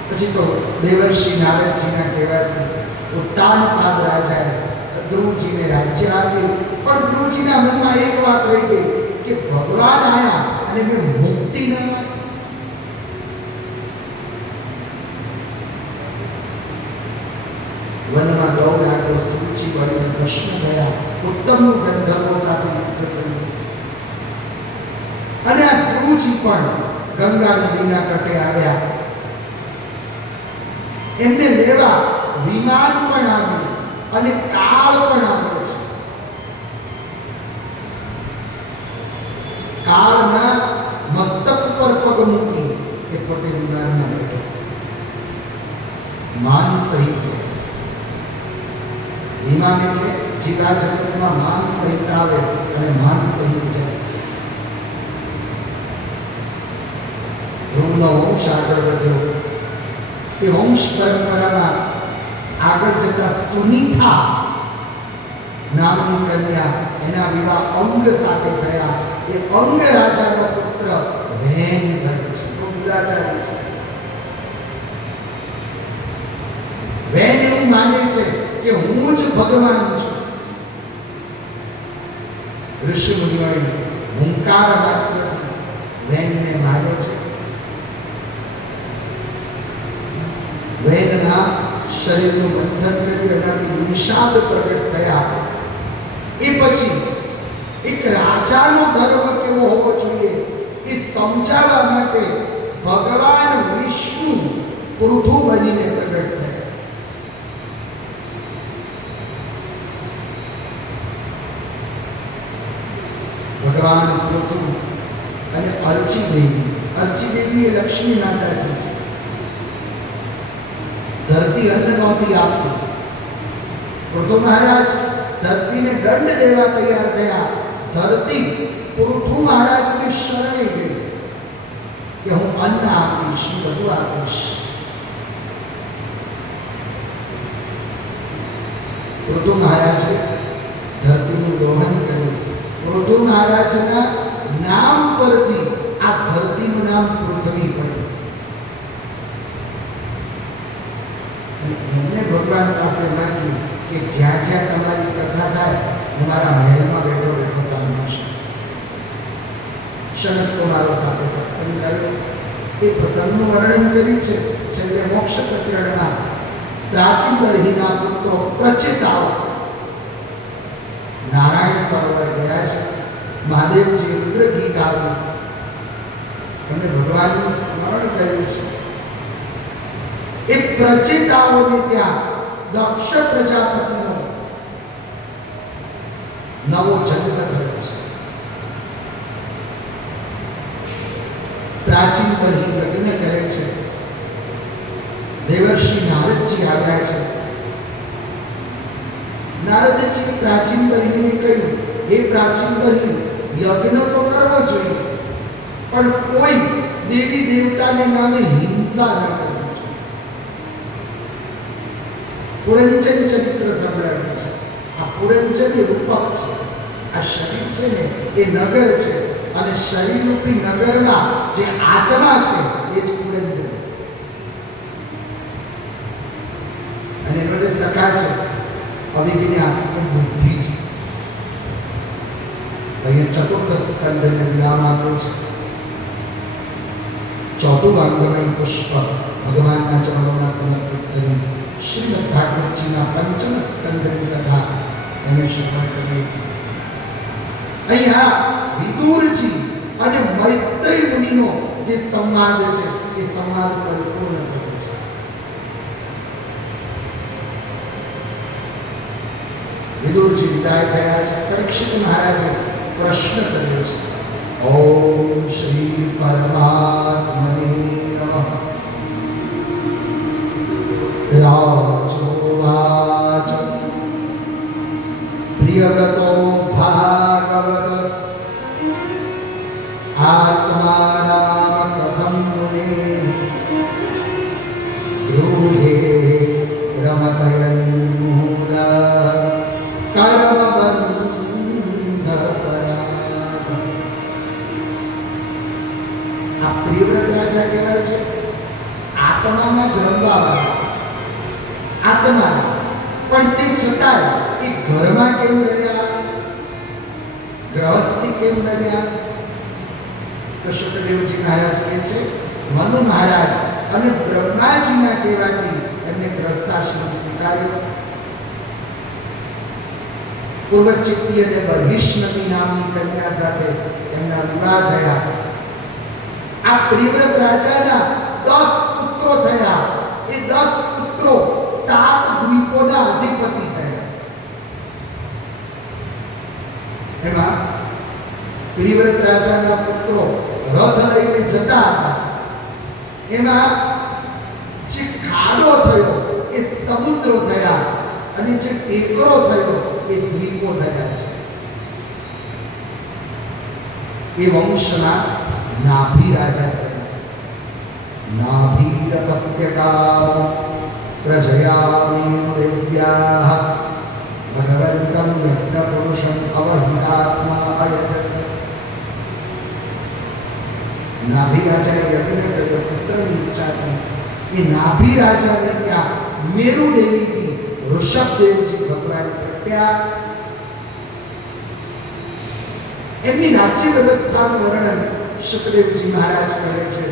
પછી તો દેવર્ષિ નારદજીના કહેવાથી ઉત્તાનપાદ રાજાએ ધ્રુવજીને રાજ્ય આપ્યું. પણ ધ્રુવજીના મનમાં એક વાત રહી ગઈ કે ભગવાન આયા અને મેં મુક્તિ ન માની. વનમાં દોડ આવ્યો. સુરુચિ બનીને પ્રશ્ન થયા. ઉત્તમનું ગંધર્વો સાથે યુદ્ધ થયું અને આ ધ્રુવજી પણ ગંગા નદીના તટે આવ્યા. એમને લેવા વિમાન પણ આવ્યું અને કાળ પણ આવ્યો છે. કાળના મસ્તક પર પગ મૂકી એ પોતે વિમાનમાં બેઠો. માન સહિત વિમાન એટલે જીવા જગતમાં માન સહિત આવે અને માન સહિત જાય. ધ્રુવનો વંશ આગળ વધ્યો. એ વંશ પરંપરામાં આગળ જતા સુનીતા નામની કન્યા, એના વિવાહ અંગ સાથે થયા. એ અંગ રાજાનો પુત્ર વેન થયો છે. દુરાચારી છે. વેન એવું માને છે કે હું જ ભગવાન છું. ઋષિ મુનિઓએ હુંકાર માત્રથી વૈનને માર્યો છે. વૈનના શરીરનું બંધન કર્યું, એનાથી નિષાદ પ્રગટ થયા. એ પછી એક રાજાનો ધર્મ કેવો હોવો જોઈએ એ સમજાવવા માટે ભગવાન વિષ્ણુ પૃથુ બનીને પ્રગટ થયા. ભગવાન પૃથુ અને અર્ચી દેવી એ લક્ષ્મી માતાજી છે. ધરતી અન્ન નહોતી આપતી. પૃથુ મહારાજ ધરતીને દંડ દેવા તૈયાર થયા. ધરતી પૃથુ મહારાજને શરણે ગઈ કે હું અન્ન આપીશ, બધું આપીશ. પૃથુ મહારાજે ધરતીનું દોહન કર્યું. પૃથુ મહારાજના નામ પરથી આ ધરતીનું નામ પૃથ્વી પડ્યું. અને એમને ભગવાન પાસે માંગ્યું કે જ્યાં જ્યાં તમારી કથા થાય હું મારા મહેલમાં બેઠો બેઠો સાંભળીશ. શરદ કુમારો સાથે સત્સંગ કર્યો. એ પ્રસંગનું વર્ણન કર્યું છે. છેલ્લે મોક્ષ પ્રકરણમાં પ્રાચીન બરહીના પુત્રો પ્રચેતાઓ નારાયણ સરોવર ગયા છે. મહાદેવજી રુદ્ર ગીત આવ્યું, એમને ભગવાનનું સ્મરણ કર્યું છે. એ પ્રચેતાઓને ત્યાં દક્ષ પ્રજાપતિનો નવો જન્મ થયો છે. પ્રાચીન બરહી યજ્ઞ કરે છે. દેવર્ષિ નારદજી આવ્યા છે. નારદજી પ્રાચીન બરહીને કહ્યું, એ પ્રાચીન બરહી યજ્ઞ તો કરવો જોઈએ, પણ કોઈ દેવી દેવતાને નામે હિંસા ન કરવી જોઈએ. પુરંજન ચરિત્ર સંભળાવ્યું છે. આ પુરંજન એ રૂપક છે. આ શરીર છે ને એ નગર છે, અને શરીર રૂપી નગરમાં જે આત્મા છે એ જ પુરંજન છે. અને એનો જે સખા છે અવિજ્ઞાત એ બુદ્ધિ છે. અહીંયા ચતુર્થ સ્કંદને વિરામ આપ્યો છે. ચોથું અંગમય પુષ્પ ભગવાનના ચરણોમાં સમર્પિત કરી શ્રીમદ ભાગવતજીના પંચમ સ્કંદની કથા એને શ્રવણ કરી. અહીંયા વિદુરજી અને મૈત્રી મુનિનો જે સંવાદ છે એ સંવાદ પરિપૂર્ણ થયો છે. વિદુરજી વિદાય થયા છે. પરીક્ષિત મહારાજે પ્રશ્ન કર્યો છે. ઓમ શ્રી પરમાત્મને નમઃ. રાજોવાચ પ્રિયવ્રતો ભાગવત આત્મારામ કથમ મુને ગૃહે રમતયન મૂલ કર્મબંધ પરાગ. આ પ્રિયવ્રત રાજા કહેવાય છે. આત્મામાં જ રમવા વાળા આત્મા, પણ તે છતાં એ ઘરમાં કેમ રહ્યા, ગ્રહસ્થી કેમ બન્યા? તો શુકદેવજી મહારાજ કહે છે, મનુ મહારાજ અને બ્રહ્માજીના કહેવાથી એમને ગ્રસ્તાશ્રમ સ્વીકાર્યો. પૂર્વચિત્તી અને બર્હિષ્મતી નામની કન્યા સાથે એમના વિવાહ થયા. આ પ્રિયવ્રત રાજાના 10 પુત્રો થયા. એ 10 પુત્રો 7 દ્વીપોના અધિપતિ થયા. એમાં પ્રિયવ્રત રાજાના પુત્રો રથ લઈને જતા હતા. એમાં જે ખાડો થયો એ સમુદ્રો થયા, અને જે ટેકરો થયો એ દ્વીપો થયા છે. એ વંશના નાભી રાજા થયા. નાભીરપત્યકાવ પ્રજયામેવ દેવ્યાઃ ભગવન્તં યજ્ઞપુરુષં અવહિતાત્મા અયજત. નાભી રાજાએ યજ્ઞ કર્યો, પુત્રની ઈચ્છા થઈ. એ નાભી રાજાને ત્યાં મેરુ દેવીથી ઋષભદેવજી ભગવાન પ્રગટ્યા. એમની રાજ્ય વ્યવસ્થાનું વર્ણન સુખદેવજી મહારાજ કરે છે.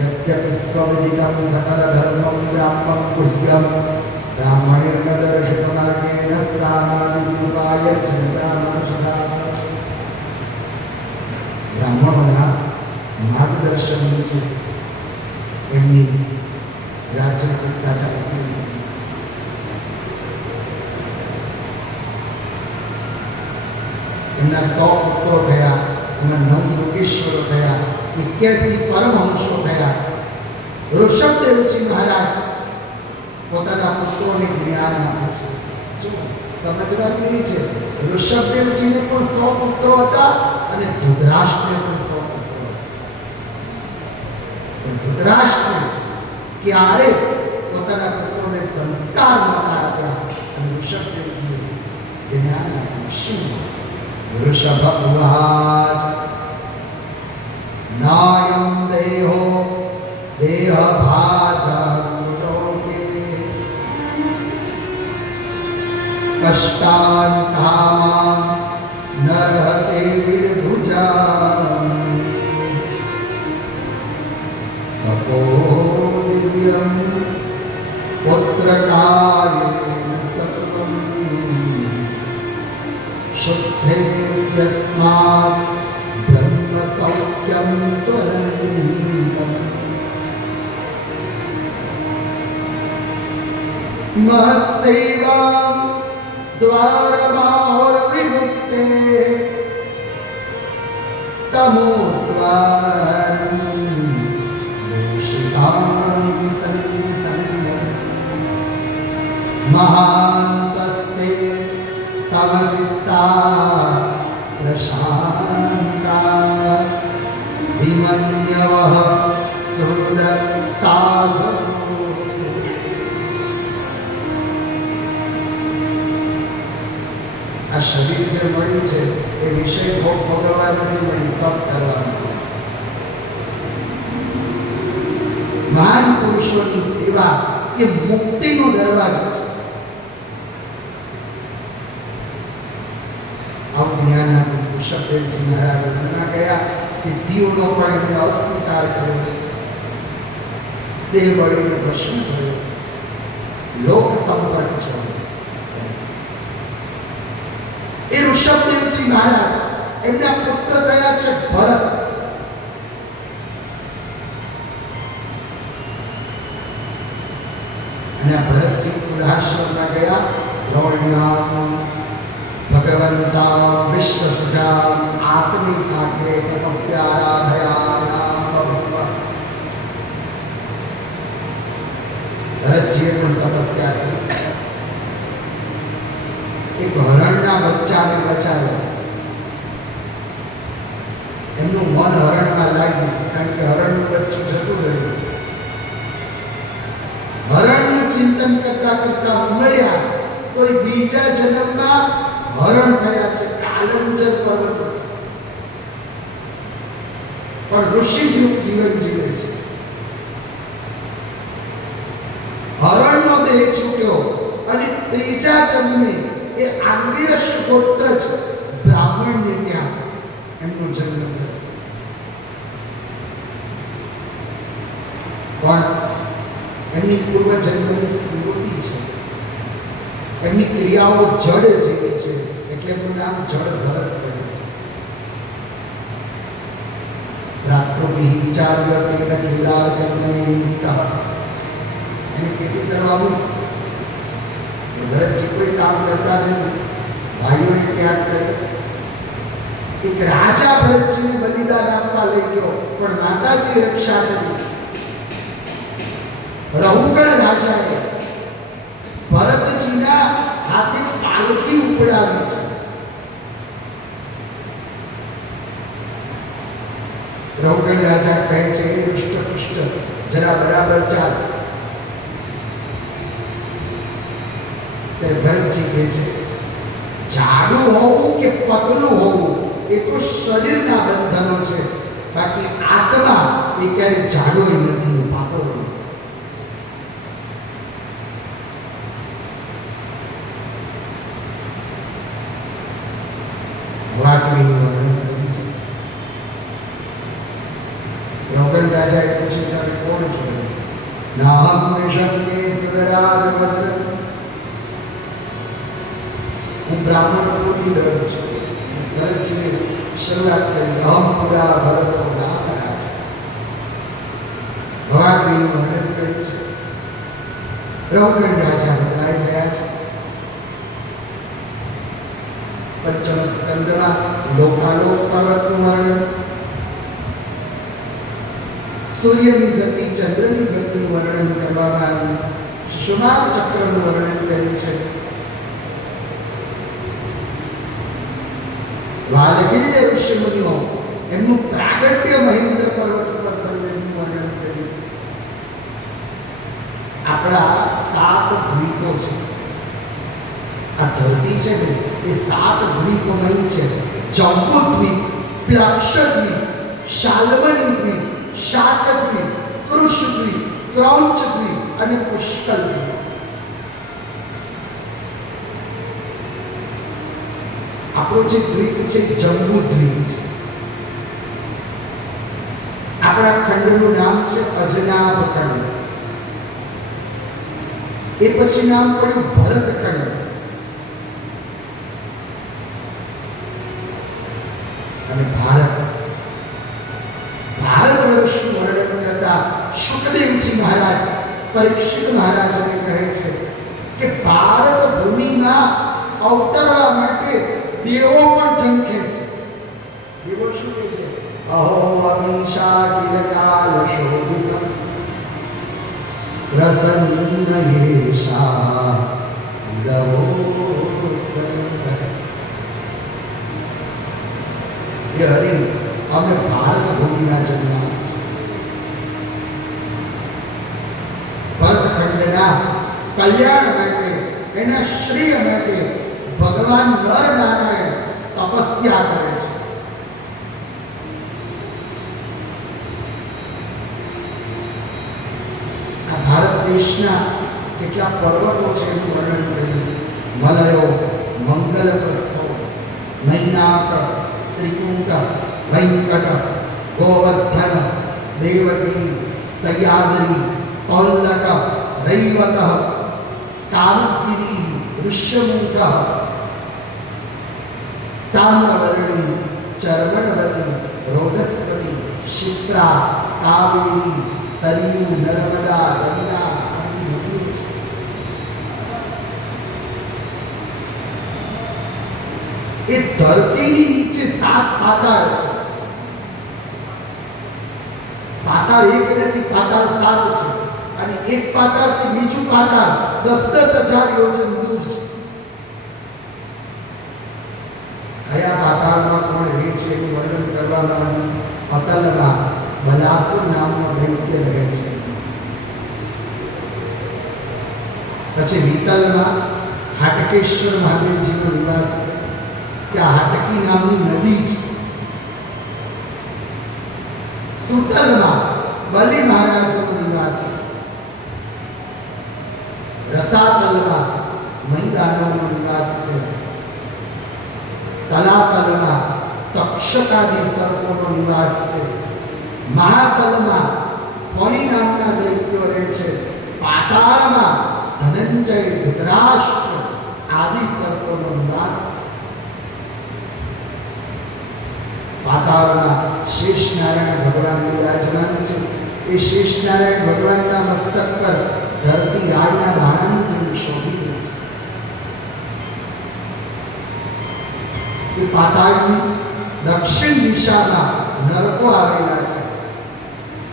યદ્યપિ સ્વવિદિતમ સકલ ધર્મમ બ્રાહ્મણ ગુહ્યમ બ્રાહ્મણેર્ન દર્શિતમાર્ગેણ સ્થાનાદિરૂપાય જનતા મનુષ્યશાસ્ત્ર. બ્રાહ્મણોના માર્ગદર્શન નીચે એમની રાજ્ય વ્યવસ્થા ચાલતી હતી. એમના 100 પુત્રો થયા, એમના 9 યોગેશ્વરો થયા, 81 પરમહંસો થયા. ઋષભદેવજી મહારાજ પોતાના પુત્રોને જ્ઞાન આપે છે. જો સમજવાનું એ છે, ઋષભદેવજીને પણ 100 પુત્રો હતા અને ધૃતરાષ્ટ્રને પણ 100 પુત્રો હતા. પણ ધૃતરાષ્ટ્ર ક્યારે પોતાના પુત્રોને સંસ્કાર નહોતા આપ્યા અને ઋષભદેવજીએ જ્ઞાન આપ્યું. શું? ऋषभ उवाच नायं देहो देहभाजं लोके कष्टान् कामान् नरहते विभुजामि तपो दिव्यं पुत्रकायेन सत्वं शुद्धेऽस्मात् ब्रह्म सौख्यं त्वनन्तम् महत्सेवां द्वारबाहुर्विमुक्ते तमोद्वारं योषितां सन्निसन्दं महान्तस्ते समचित्ता प्रशान्ता विमन्यवः सुन्दर साधु. આ શરીર જે મળ્યું છે એ વિષય ભોગ ભોગવવા નથી મળ્યું, તપ કરવાનું. મહાન પુરુષોની સેવા એ મુક્તિનો દરવાજો છે. આવું જ્ઞાન આપ્યું. ઋષભદેવજી મહારાજ વનમાં ગયા, સિદ્ધિઓનો પણ એમને અસ્વીકાર કર્યો, દેહ બળીને ભસ્મ થયો, લોક સંપર્ક છોડ્યો. એ ઋષભદેવજી મહારાજ એમના પુત્ર થયા છે ભરત. અને ભરતજી પુરાશ્રમમાં ગયા. દ્રોણ્યામ ભગવંતા વિશ્વસુજામ આત્મિકાગ્રે તપપ્યારાધયા નામ ભગવ. ભરતજીએ પણ તપસ્યા કરી. એક હરણના બચ્ચાને બચાવ્યો. એમનું મન હરણમાં લાગ્યું, કારણ કે હરણનું બચ્ચું જતું રહ્યું. હરણનું ચિંતન કરતા કરતા મર્યા, તો એ બીજા જન્મમાં હરણ થયા છે, કાલંજર પર્વત. પણ ઋષિ જેવું જીવન જીવે છે. હરણનો દેહ છૂટ્યો અને ત્રીજા જન્મે એ આંગિરસ ગોત્ર છે, બ્રાહ્મણને ત્યાં એમનો જન્મ થયો. પણ એમની પૂર્વજન્મની સ્મૃતિ છે, એમની ક્રિયાઓ જડ જેવી છે, એટલે એમનું નામ જડ ભરત પડ્યું છે. રાત્રોભિ વિચાર્ય તેન કેદાર કર્મને નિમિત્ત. એને ખેતી કરવાનું. ભરતજી કોઈ કામ કરતા નથી, ભાઈઓએ ત્યાગ કર્યો. એક રાજા ભરતજીને બલિદાન આપવા લઈ ગયો, પણ માતાજીએ રક્ષા કરી. રહુગણ રાજાએ ભરતજીના હાથે પાલખી ઉપડાવી છે. રહુગણ રાજા કહે છે, એ હૃષ્ટપુષ્ટ, જરા બરાબર ચાલ. ત્યારે ભરતજી કહે છે, જાડું હોવું કે પતલું હોવું એ તો શરીરના બંધનો છે, બાકી આત્મા એ ક્યારેય જાડો નથી ને પાતળો નથી. વાટવીનું વર્ણન કર્યું. હું બ્રાહ્મણ કુળથી ડરું છું. ભરતજીએ શરૂઆત કરી, અહમ પુરા ભરતો ના કરા. ભવાડવીનું વર્ણન કર્યું છે. રવગણ રાજા બધાય ગયા છે. પંચમ સ્કંદમાં લોકાલોક પર્વતનું વર્ણન, સૂર્યની ગતિ, ચંદ્રની ગતિનું વર્ણન કરવામાં આવ્યું. શિશુમાર ચક્રનું વર્ણન કર્યું છે. વાલકીલ્ય ઋષિમુનિઓ એમનું પ્રાગટ્ય મહેન્દ્ર પર્વત ઉપર થયું એનું વર્ણન કર્યું. આપણા 7 દ્વીપો છે. આ ધરતી છે ને એ 7 દ્વીપમય છે. જંબુદ્વીપ, પ્લક્ષદ્વીપ, શાલ્મની દ્વીપ, શાકદ્વીપ, કૃષદ્વીપ, ક્રૌંચદ્વીપ અને પુષ્કલદ્વીપ. આપણો જે દ્વીપ છે જંબુદ્વીપ છે. આપણા ખંડનું નામ છે અજનાભ ખંડ. એ પછી નામ પડ્યું ભરતખંડ. અને ભારત વર્ષનું વર્ણન કરતા શુકદેવજી મહારાજ પરીક્ષિત મહારાજને કહે છે કે ભારત ભૂમિમાં અવતરવા માટે દેવો પણ ઝંખે છે. દેવો શું કહે છે? અહો અમીશા કિલકાલ શોભિતમ પ્રસન્નયેશા સિદવો સ્વયં. એ હરિ અમને ભારત ભૂમિના જન્મ ભરતખંડના કલ્યાણ માટે, એના શ્રેય માટે ભગવાન નર નારાયણ તપસ્યા કરે છે. આ ભારત દેશના કેટલા પર્વતો છે એનું વર્ણન કર્યું. મલયો, મંગલ પ્રસ્થો, નૈનાક, ત્રિકૂટ, વૈંકટ, ગોવર્ધન, દેવગિરી, સહ્યાદ્રી, પૌલ્લક, રૈવત, કામગિરી, ઋષ્યમુખ, તામ્રવર્ણી, ચર્મણવતી, રોદસ્વતી, શિપ્રા, કાવેરી, સરયુ, નર્મદા, ગંગા આદિ નદીઓ છે. એ ધરતીની નીચે 7 પાતાળ છે. પાતાળ એક નથી, પાતાળ 7 છે. અને એક પાતાળથી બીજું પાતાળ 10,000 યોજન દૂર છે. કયા પાતાળમાં કોણ રહે છે એનું વર્ણન કરવામાં આવ્યું. અતલમાં બલાસુર નામનો દૈત્ય રહે છે. પછી વિતલમાં હાટકેશ્વર મહાદેવજીનો નિવાસ છે. ત્યાં હાટકી નામની નદી છે. સુતલમાં બલિ મહારાજનો નિવાસ છે. રસાતલમાં મહિદાનવનો નિવાસ છે. તલાતલમાં તક્ષકાદી સર્પોનો નિવાસ છે. મહાતલમાં ફણી નામના દૈત્યો રહે છે. પાતાળમાં ધનંજય, ધૃતરાષ્ટ્ર આદિ સર્પોનો નિવાસ છે. પાતાળમાં શેષ નારાયણ ભગવાન બિરાજમાન છે. એ શેષ નારાયણ ભગવાનના મસ્તક પર ધરતી રાયના દાણાની જેમ શોભી રહી છે. એ પાતાળની દક્ષિણ દિશામાં નરકો આવેલા છે.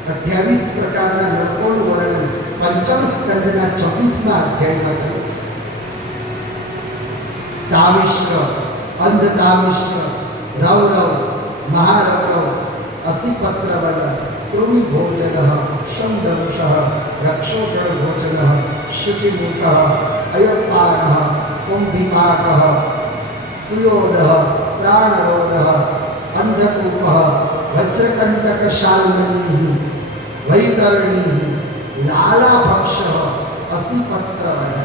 28 પ્રકારના નરકોનું વર્ણન પંચમ સ્કંદના 26મા અધ્યાયમાં કર્યું છે. તામિશ્ર, અંધતામિશ્ર, રૌરવ, મહારૌરવ, અસિપત્રવલ, કૃમિભોજન, શમદંશ, રક્ષોજળભોજન, શુચિમુખ, અયપાન, કુંભીપાક, સુયોદ, પ્રાણરોધ, અંધકૂપ, વજ્રકંટક શાલ્મની, વૈતરણી, લાલાભક્ષ, અસિપત્રવલ,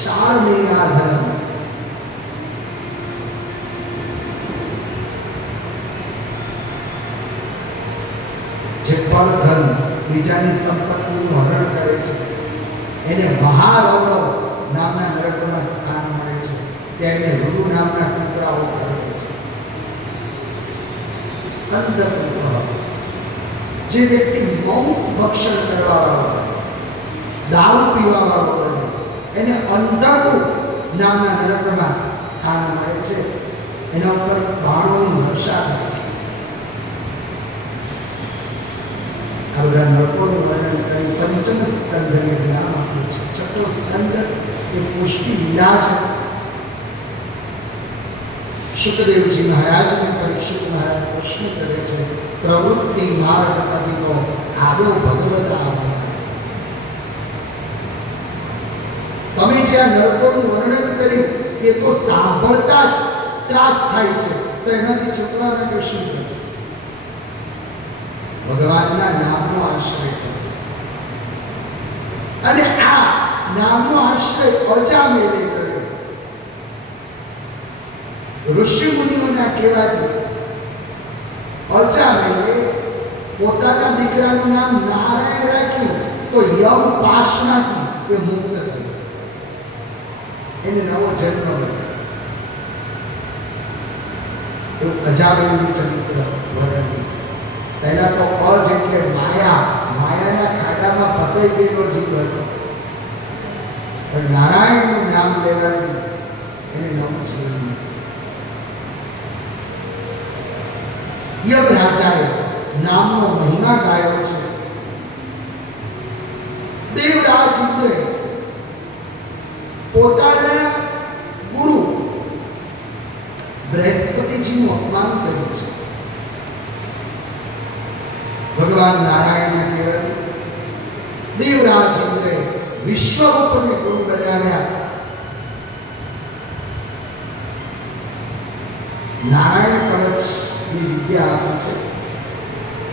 શાર્મેયાધન. જે પરધન બીજાની સંપત્તિનું હરણ કરે છે એને મહારૌરવ નામના નરકમાં સ્થાન મળે છે. ત્યાં એને રૂ નામના કૂતરાઓ કરડે છે. અંધ કૂતરો, જે વ્યક્તિ માંસ ભક્ષણ કરવાવાળો બને, દારૂ પીવાવાળો બને, એને અંધકૂપ નામના નરકમાં સ્થાન મળે છે. એના ઉપર બાણોની વર્ષા થાય છે. આ બધા નરકોનું વર્ણન કરી પંચમ સ્કંદને વિરામ આપ્યું છે. છઠ્ઠો સ્કંદ એ પુષ્ટિ લીલા છે. શુકદેવજી મહારાજને પરીક્ષિત મહારાજ પ્રશ્ન કરે છે, પ્રવૃત્તિ માર્ગ પતિનો આદો ભગવત આવ્યા. તમે જે આ નરકોનું વર્ણન કર્યું એ તો સાંભળતા જ ત્રાસ થાય છે, તો એનાથી છૂટવા માટે શું કરવું? ભગવાનના નામનો આશ્રય કરો. અને આ નામનો આશ્રય અજામેલે કર્યો. ઋષિ મુનિઓના કહેવાથી અજામેલે પોતાના દીકરાનું નામ નારાયણ રાખ્યું, તો યમ પાશમાંથી એ મુક્ત થયો, એને નવો જન્મ મળ્યો. એવું અજામેલનું ચરિત્ર વર્ણન. પહેલા તો અજ એટલે માયાના ખાડામાં ફસાઈ ગયેલો જીવ હતો, પણ નારાયણનું નામ લેવાથી એને નવું જીવન મળ્યું. યમ રાજાએ નામનો મહિમા ગાયો છે. દેવરાજ ઇન્દ્રે પોતાના ગુરુ બૃહસ્પતિજીનું અપમાન કર્યું છે. ભગવાન નારાયણના કહેવાથી દેવરાજ ઇન્દ્રે વિશ્વરૂપને ગુરુ બનાવ્યા. નારાયણ કવચની વિદ્યા આપી છે.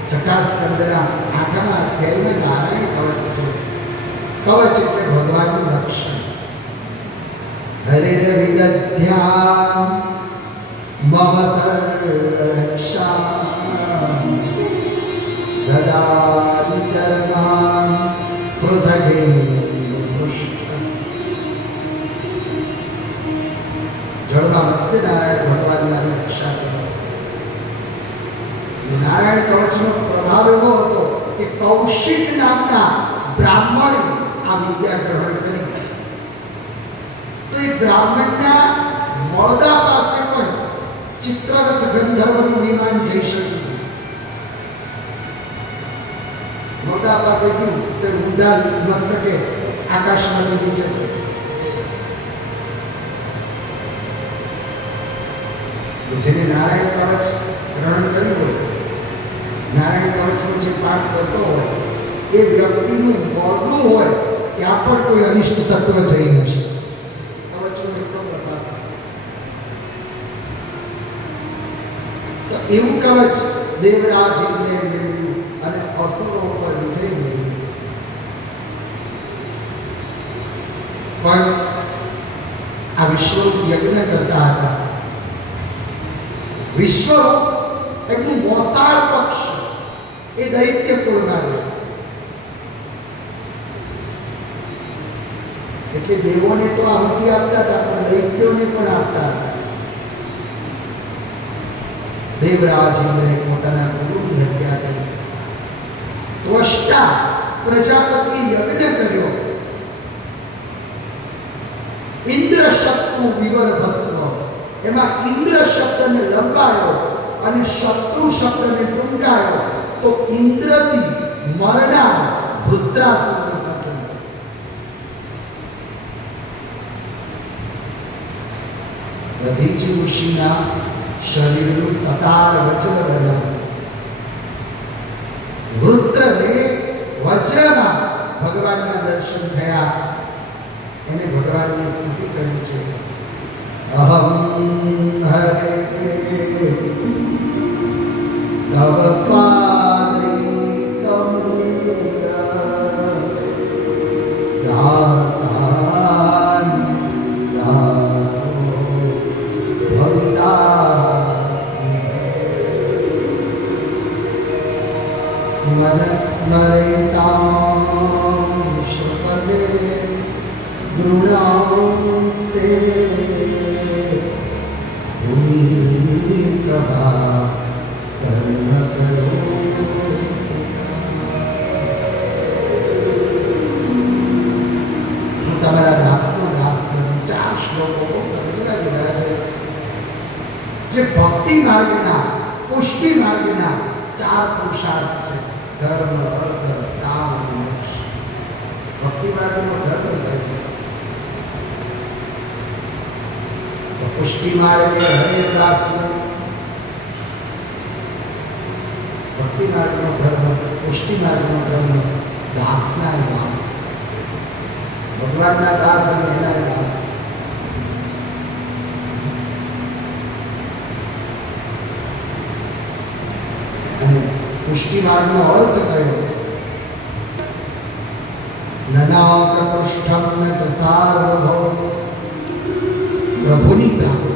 છઠ્ઠા સ્કંદના 8મા અધ્યાયમાં નારાયણ કવચ છે. કવચ એટલે ભગવાનનું રક્ષણ. હરિર વિદધ્યામ મમ સર્વરક્ષા દદામિ ચરણાં પૃથગે પુષ્પં. જળમાં મત્સ્ય નારાયણ ભગવાનના રક્ષા કરો. નારાયણ કવચનો પ્રભાવ એવો હતો કે કૌશિક નામના બ્રાહ્મણે આ વિદ્યા ગ્રહણ કરી. તો એ બ્રાહ્મણના મળદા પાસે પણ ચિત્રરથ ગંધર્વનું વિમાન જઈ શક્યું. મળદા પાસે ગયું તો ઊંધા મસ્તકે આકાશમાંથી નીચે જેને નારાયણ કવચ ગ્રહણ કર્યું હોય, નારાયણ કવચનો જે પાઠ કરતો હોય, એ વ્યક્તિનું મળદું હોય ત્યાં પણ કોઈ અનિષ્ટ તત્વ જઈ ન શકે. કવચનો એટલો પ્રભાવ છે. તો એવું કવચ દેવરાજ ઇન્દ્રે મેળવ્યું અને અસુરો પર વિજય મેળવ્યો. પણ આ વિશ્વરૂપ યજ્ઞ કરતા હતા. વિશ્વરૂપ એટલું મોસાળ પક્ષ એ દૈત્ય કુળમાં રહ્યો. એટલે દેવોને તો આહુતિ આપતા હતા, પણ દૈત્યોને પણ આપતા હતા. દેવરાજ ઇન્દ્રે પોતાના ગુરુની હત્યા કરી. ત્વષ્ટા પ્રજાપતિ યજ્ઞ કર્યો. ઇન્દ્ર શબ્દનું વિવર્ધસ્વ, એમાં ઇન્દ્ર શબ્દને લંબાયો અને શત્રુ શબ્દને ટૂંકાયો, તો ઇન્દ્રથી મરનાર વૃદ્ધાસુર સાથે દધીચી ઋષિના શરીરનું સતાર વજ્ર બનાવ્યું. વૃદ્રને વજ્રના ભગવાનના દર્શન થયા. એને ભગવાનની સ્તુતિ કરી છે. અહમ હરે તવ પાદૈકમ દાસાન દાસો ભવિતાસ્મિ મનસ્મરેતાં શ્રુપતે ગુણાંસ્તે જે ભક્તિ માર્ગના પુષ્ટિ માર્ગના 4 પુરુષાર્થ છે: ધર્મ, અર્થ, કામ અને મોક્ષ. ભક્તિ માર્ગનો ધર્મ કયો? તો પુષ્ટિ માર્ગ એ હરિદાસનો, ભક્તિ માર્ગનો ધર્મ, પુષ્ટિ માર્ગનો ધર્મ દાસના દાસ, ભગવાનના દાસ અને એના દાસ. અને પુષ્ટિ માર્ગનો અર્થ કયો? નનાક પૃષ્ઠમ ન ચ સાર્વભૌમ, પ્રભુની પ્રાપ્તિ.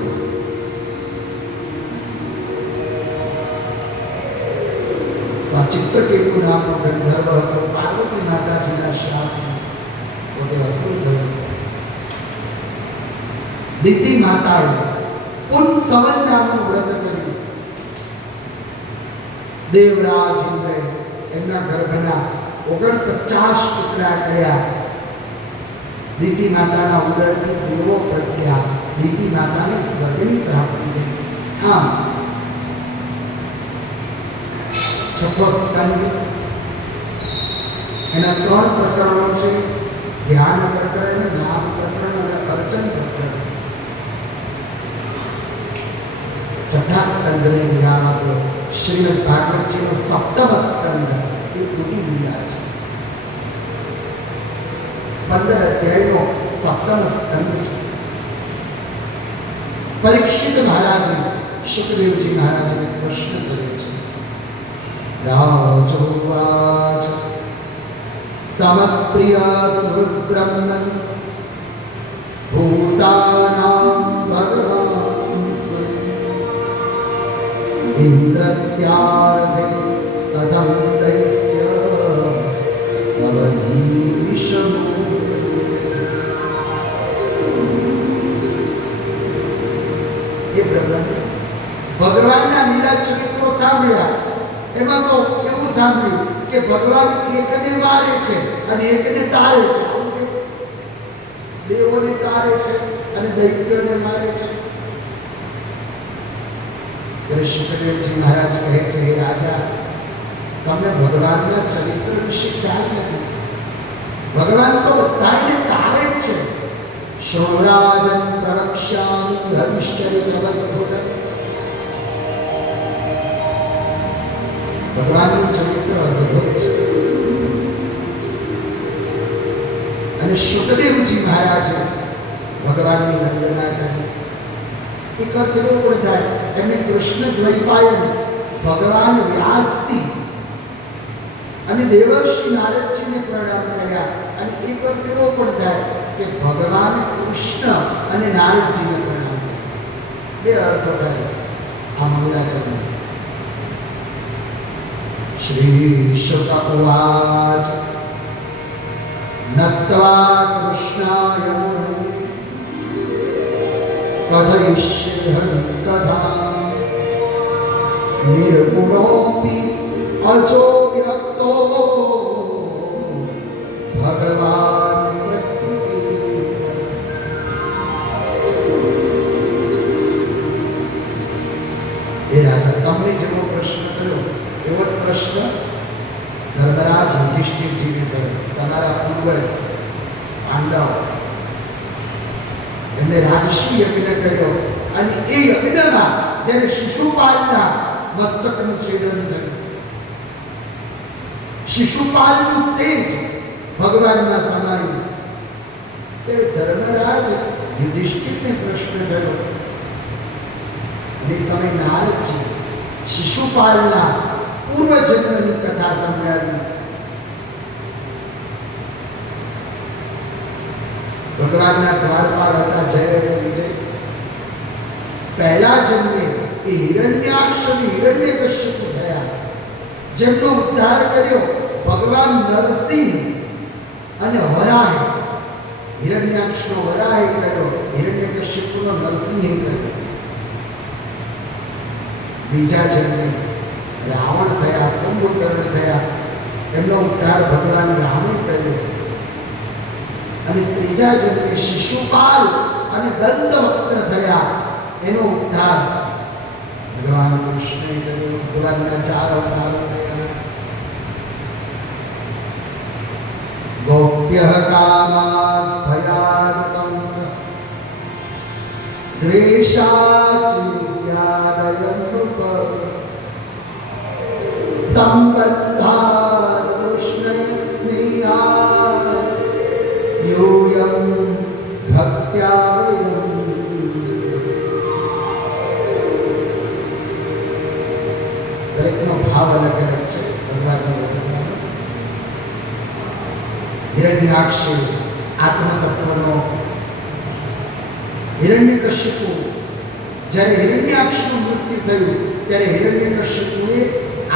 ચિત્રકેતુ નામનો ગંધર્વ હતો, પાર્વતી માતાજીના શ્રાપથી પોતે અસુર થયો. દિતિ માતાએ પુનસવન નામનું વ્રત કર્યું. દેવરાજ ઇન્દ્રે એમના ગર્ભના 49 ટુકડા કર્યા. દિતિ માતાના ઉદરથી દેવો પ્રગટ્યા. દિતિ માતાને સ્વર્ગની પ્રાપ્તિ થઈ. આમ છઠ્ઠો સ્કંદ, એના 3 પ્રકરણો છે: ધ્યાન પ્રકરણ, નામ પ્રકરણ અને અર્ચન પ્રકરણ. છઠ્ઠા સ્કંદને વિરામ આપ્યો. શ્રીમદ ભાગવતજીનો 7મ સ્કંદ એ કુટી લીલા છે. 15 અધ્યાયનો 7મ સ્કંદ છે. પરીક્ષિત મહારાજે સુખદેવજી મહારાજને પ્રશ્ન કર્યો છે. રાજોવાચ સમપ્રિય સુબ્રહ્મણ ભૂતાનાં ભગવાન સ્વયં ઇન્દ્રસ્યાર્થે કથમ દૈત્ય અવધીશમ. એ બ્રહ્મન ભગવાનના લીલા ચરિત્રો સાંભળ્યા. એમાં તો એવું સાંભળ્યું કે ભગવાન એકને મારે છે અને એકને તારે છે, દેવોને તારે છે અને દૈત્યોને મારે છે. ત્યારે સુખદેવજી મહારાજ કહે છે, હે રાજા, તમને ભગવાનના ચરિત્ર વિશે ખ્યાલ નથી. ભગવાન તો બધાને તારે જ છે. શૃણરાજન પ્રવક્ષ્યામિ હરિશ્ચરિતવદ્ભુત. ભગવાનનું ચરિત્ર અદ્ભુત છે. અને સુખદેવજી મહારાજે ભગવાનની વંદના કરી. એક અર્થ એવો પણ થાય, એમને કૃષ્ણ દ્વૈપાયન ભગવાન વ્યાસજી અને દેવર્ષિ નારદજીને પ્રણામ કર્યા. અને એક અર્થ એવો પણ થાય કે ભગવાન કૃષ્ણ અને નારદજીને પ્રણામ કર્યા. 2 અર્થો થાય છે આ મંગલાચરણ. શ્રી શુક ઉવાચ નત્વા કૃષ્ણાય મુનિ કથયિષ્યે હરિકથા નિર્ગુણોપી અચો વ્યક્તો ભગવાન પ્રકૃતિ. એ રાજા, તમને જેવો પ્રશ્ન થયો એવો જ પ્રશ્ન ધર્મરાજ યુધિષ્ઠિરજીને થયો. તમારા પૂર્વજ પાંડવ, એમને રાજશ્રી યજ્ઞ કર્યો અને એ યજ્ઞમાં જ્યારે શિશુપાલના મસ્તકનું છેદન થયું, શિશુપાલનું તેજ ભગવાનમાં સમાયું, ત્યારે ધર્મરાજ યુધિષ્ઠિરને પ્રશ્ન થયો. એ સમય નારદજી શિશુપાલના પૂર્વજન્મની કથા સંભળાવી. ભગવાનના દ્વારપાળ હતા જય અને વિજય. પહેલા જન્મે એ હિરણ્યાક્ષ અને હિરણ્યકશ્યપ થયા, જેમનો ઉદ્ધાર કર્યો ભગવાન નરસિંહ અને વરાહ. હિરણ્યાક્ષનો વરાહ કર્યો, હિરણ્યકશ્યપનો નરસિંહે કર્યો. બીજા જન્મે રાવણ થયા, કુંભકર્ણ થયા, એમનો ઉદ્ધાર ભગવાન રામે કર્યો. અને ત્રીજા જન્મે શિશુપાલ અને દંતવક્ત્ર થયા, એનો ઉદ્ધાર ભગવાન કૃષ્ણે કર્યું. ભગવાનના 4 અવતારો થયા. ગોપ્ય કામાદ ભયાદ કંસ દ્વેષાચ વિદ્યાદય નૃપ સંબદ્ધા કૃષ્ણ સ્નેહા યોયમ ભક્ત્યાવયમ. દરેકનો ભાવ અલગ અલગ છે. ભગવાનનો હિરણ્યાક્ષ આત્મતત્વનો હિરણ્યકશ્યપુ, જ્યારે હિરણ્યાક્ષનું મૃત્યુ થયું ત્યારે હિરણ્યકશ્યપુએ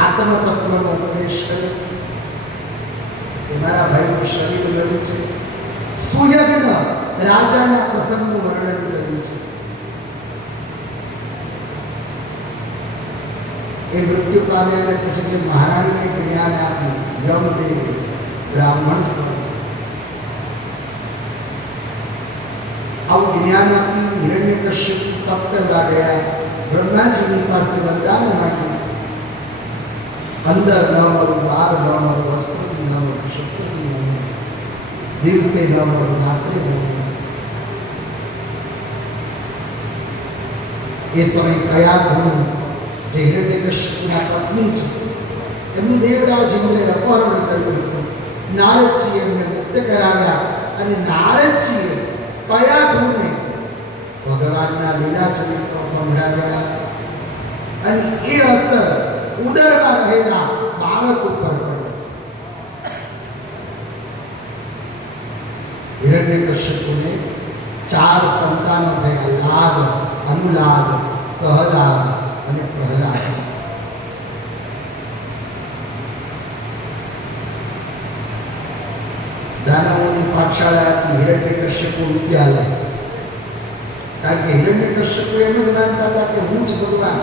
આત્મતત્વનો ઉપદેશ કર્યો કે મારા ભાઈનું શરીર ગયું છે. સુયજ્ઞ રાજાના પ્રસંગનું વર્ણન કર્યું છે. એ મૃત્યુ પામ્યા અને પછી જે મહારાણીને જ્ઞાન આપ્યું યમદેવે બ્રાહ્મણ સ્વરૂપ, આવું જ્ઞાન આપી હિરણ્યકશ્યપ તપ કરવા ગયા. બ્રહ્માજીની પાસે વરદાન માંગ્યું. અંદર ન મરું, બહાર ન મરું, વસ્ત્રથી ન મરું, શસ્ત્રથી ન મરું, દિવસે ન મરું, રાત્રે ન મરું. એ સમય કયા ધૂમ જે હિરણ્યકશ્યપના પત્ની છે એમનું દેવરાજ ઇન્દ્રે અપહરણ કર્યું હતું. નારદજી એમને મુક્ત કરાવ્યા અને નારદજીએ કયા ધૂને ભગવાનના લીલા ચરિત્રો સંભળાવ્યા અને એ અસર ઉદરમાં રહેલા બાળક ઉપર પડી. હિરણ્યકશ્યપુને 4 સંતાનો થયા: લાદ, અનુલાદ, સહલાદ અને પ્રહલાદ. દાનવોની પાઠશાળા હતી હિરણ્યકશ્યપુ વિદ્યાલય. કારણ કે હિરણ્યકશ્યપુ એમ જ માનતા હતા કે હું જ ભગવાન.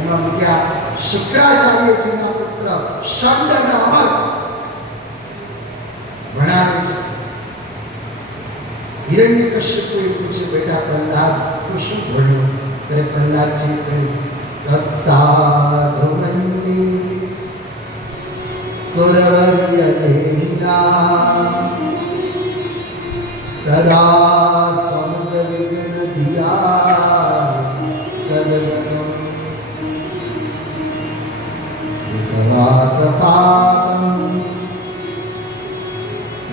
એમાં મૂક્યા શુક્રાચાર્યજીના પુત્ર શંડ અને અમર ભણાવે છે. હિરણ્યકશ્યપુએ પૂછ્યું, બેટા પ્રહલાદ તું શું ભણ્યો? ત્યારે પ્રહલાદજી કહ્યું, તત્સાધુમન્યે સુરવર્યલેના સદા સમુદવિઘ્ન ધિયા સર્વતમ વિતવાતપાતમ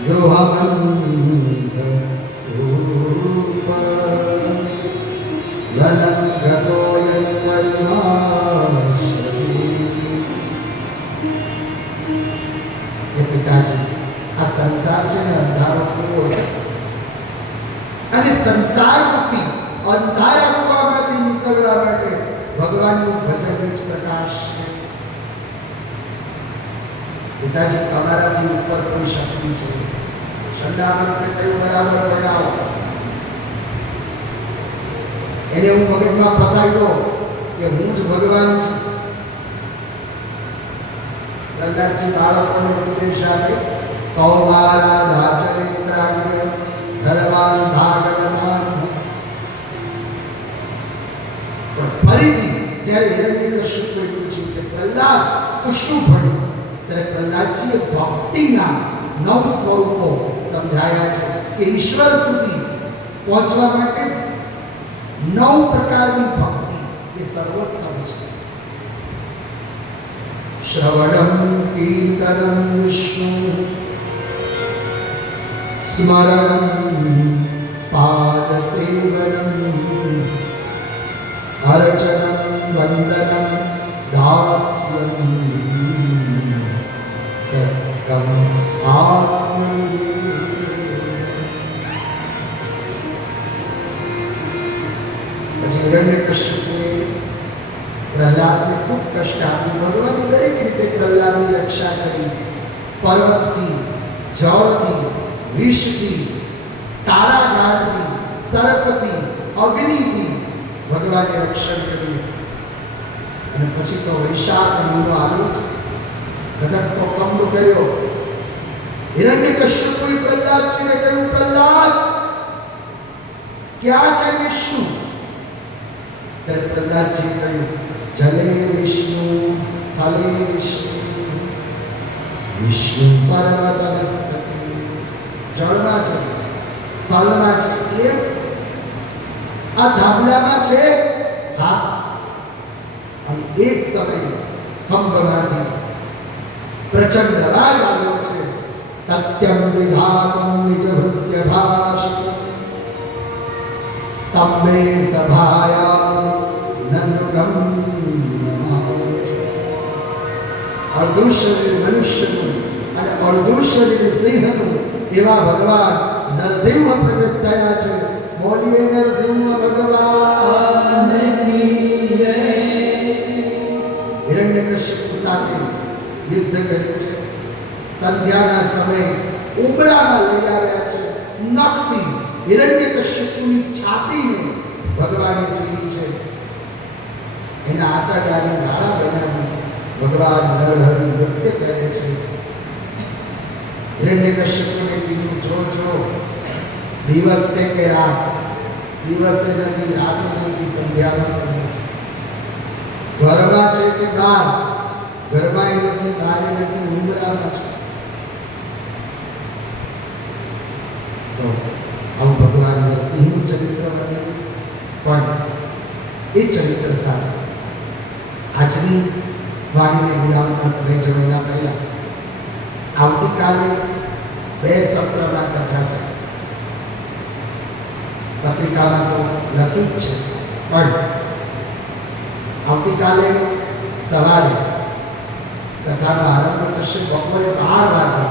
ગૃહમંથ રૂપ વનમ ગતો પિતાજી, આ સંસાર છે ને અંધારો કૂવો છે અને સંસાર રૂપી અંધારા કૂવામાંથી નીકળવા માટે ભગવાનનું ભજન જ પ્રકાશ છે. પિતાજી, તમારાથી ઉપર કોઈ શક્તિ છે. શંડામરને કહ્યું, બરાબર બનાવો. એને હું મગજમાં ફસાયો કે હું જ ભગવાન છું. પ્રહલાદજી બાળકોને ઉપદેશ આપે, કૌમારા ધાચરિત્રાજ્ઞ ધર્માન ભાગવતાન. પણ ફરીથી જ્યારે હિરણ્યકશ્યપુએ પૂછ્યું કે પ્રહલાદ તું શું ભણ્યું, ત્યારે પ્રહલાદજીએ ભક્તિના 9 સ્વરૂપો સમજાયા છે કે ઈશ્વર સુધી પહોંચવા માટે 9 પ્રકારની ભક્તિ એ સર્વોત્તમ છે. શ્રવણમ કીર્તનમ વિષ્ણુ સ્મરણમ પાદસેવનમ અર્ચનમ વંદનમ દાસ્યમ સત્યમ આત્મનિવેદનમ. પછી હિરણ્યકશ્યપુએ પ્રહલાદને ખૂબ કષ્ટ આપ્યું. ભગવાને દરેક રીતે પ્રહલાદની રક્ષા કરી. પર્વતથી, જળથી, વિષથી, તારાગારથી, સર્પથી, અગ્નિથી ભગવાને રક્ષણ કર્યું. અને પછી તો વૈશાખ મહિનો આવ્યો છે. ધધકતો કંબ કર્યો. હિરણ્યકશ્યપુએ પ્રહલાદજીને કહ્યું, પ્રહલાદ ક્યાં છે વિષ્ણુ? ત્યારે પ્રહલાદજી કહ્યું, જલે વિષ્ણુ સ્થલે વિષ્ણુ વિષ્ણુ પર્વતમસ્તકે. જળમાં છે, સ્થળમાં છે, કેમ? આ ધાબલામાં છે. હા, અને એક સમયે ખંભમાંથી પ્રચંડ અવાજ આવ્યો છે, સત્યમ વિધાતમ નિજહૃત્ય ભાષિત સ્તંભે સભાયા નનુગમ નમામિ. અડધું શરીર મનુષ્યનું અને અડધું શરીર સિંહનું એવા ભગવાન નરસિંહ પ્રગટ થયા છે. બોલીએ નરસિંહ ભગવાન કી જય. હિરણ્યકશ્યપ સાથે યુદ્ધ કર્યું છે. સંધ્યાના સમયે ઉમરામાં લઈ આવ્યા છે. નખથી હિરણ્યકશ્યપની છાતીને ભગવાને ચીરી છે. એના આંતરડાને નાળા બનાવી ભગવાન નરહરિ નૃત્ય કરે છે. હિરણ્યકશ્યપને કીધું, જો દિવસ છે કે રાત? દિવસે નથી, રાતે નથી, સંધ્યાનો સમય છે. ઘરમાં છે કે બહાર? ઘરમાં નથી, બહાર નથી, ઉમરામાં છે. તો આવું ભગવાન નરસિંહનું ચરિત્ર વર્ણવ્યું. પણ એ ચરિત્ર સાથે આજની વાણીને વિરામ લઈ જવાના પહેલા આવતીકાલે 2 સત્રમાં કથા છે. પત્રિકામાં તો લખ્યું જ છે, પણ આવતીકાલે સવારે કથાનો આરંભ થશે. બપોરે 12 વાગે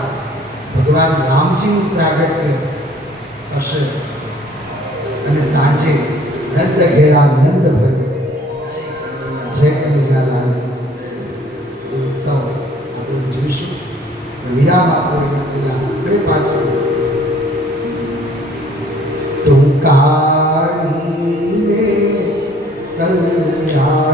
ભગવાન રામજીનું પ્રાગટ્ય થશે અને સાંજે નંદ ઘેરા નંદ ભય જય કનૈયાલાલ ઉત્સવ આપણે જોઈશું. વિરામ આપો એના પહેલા આપણે પાછળ ટૂંકાણીને કલ્યાણ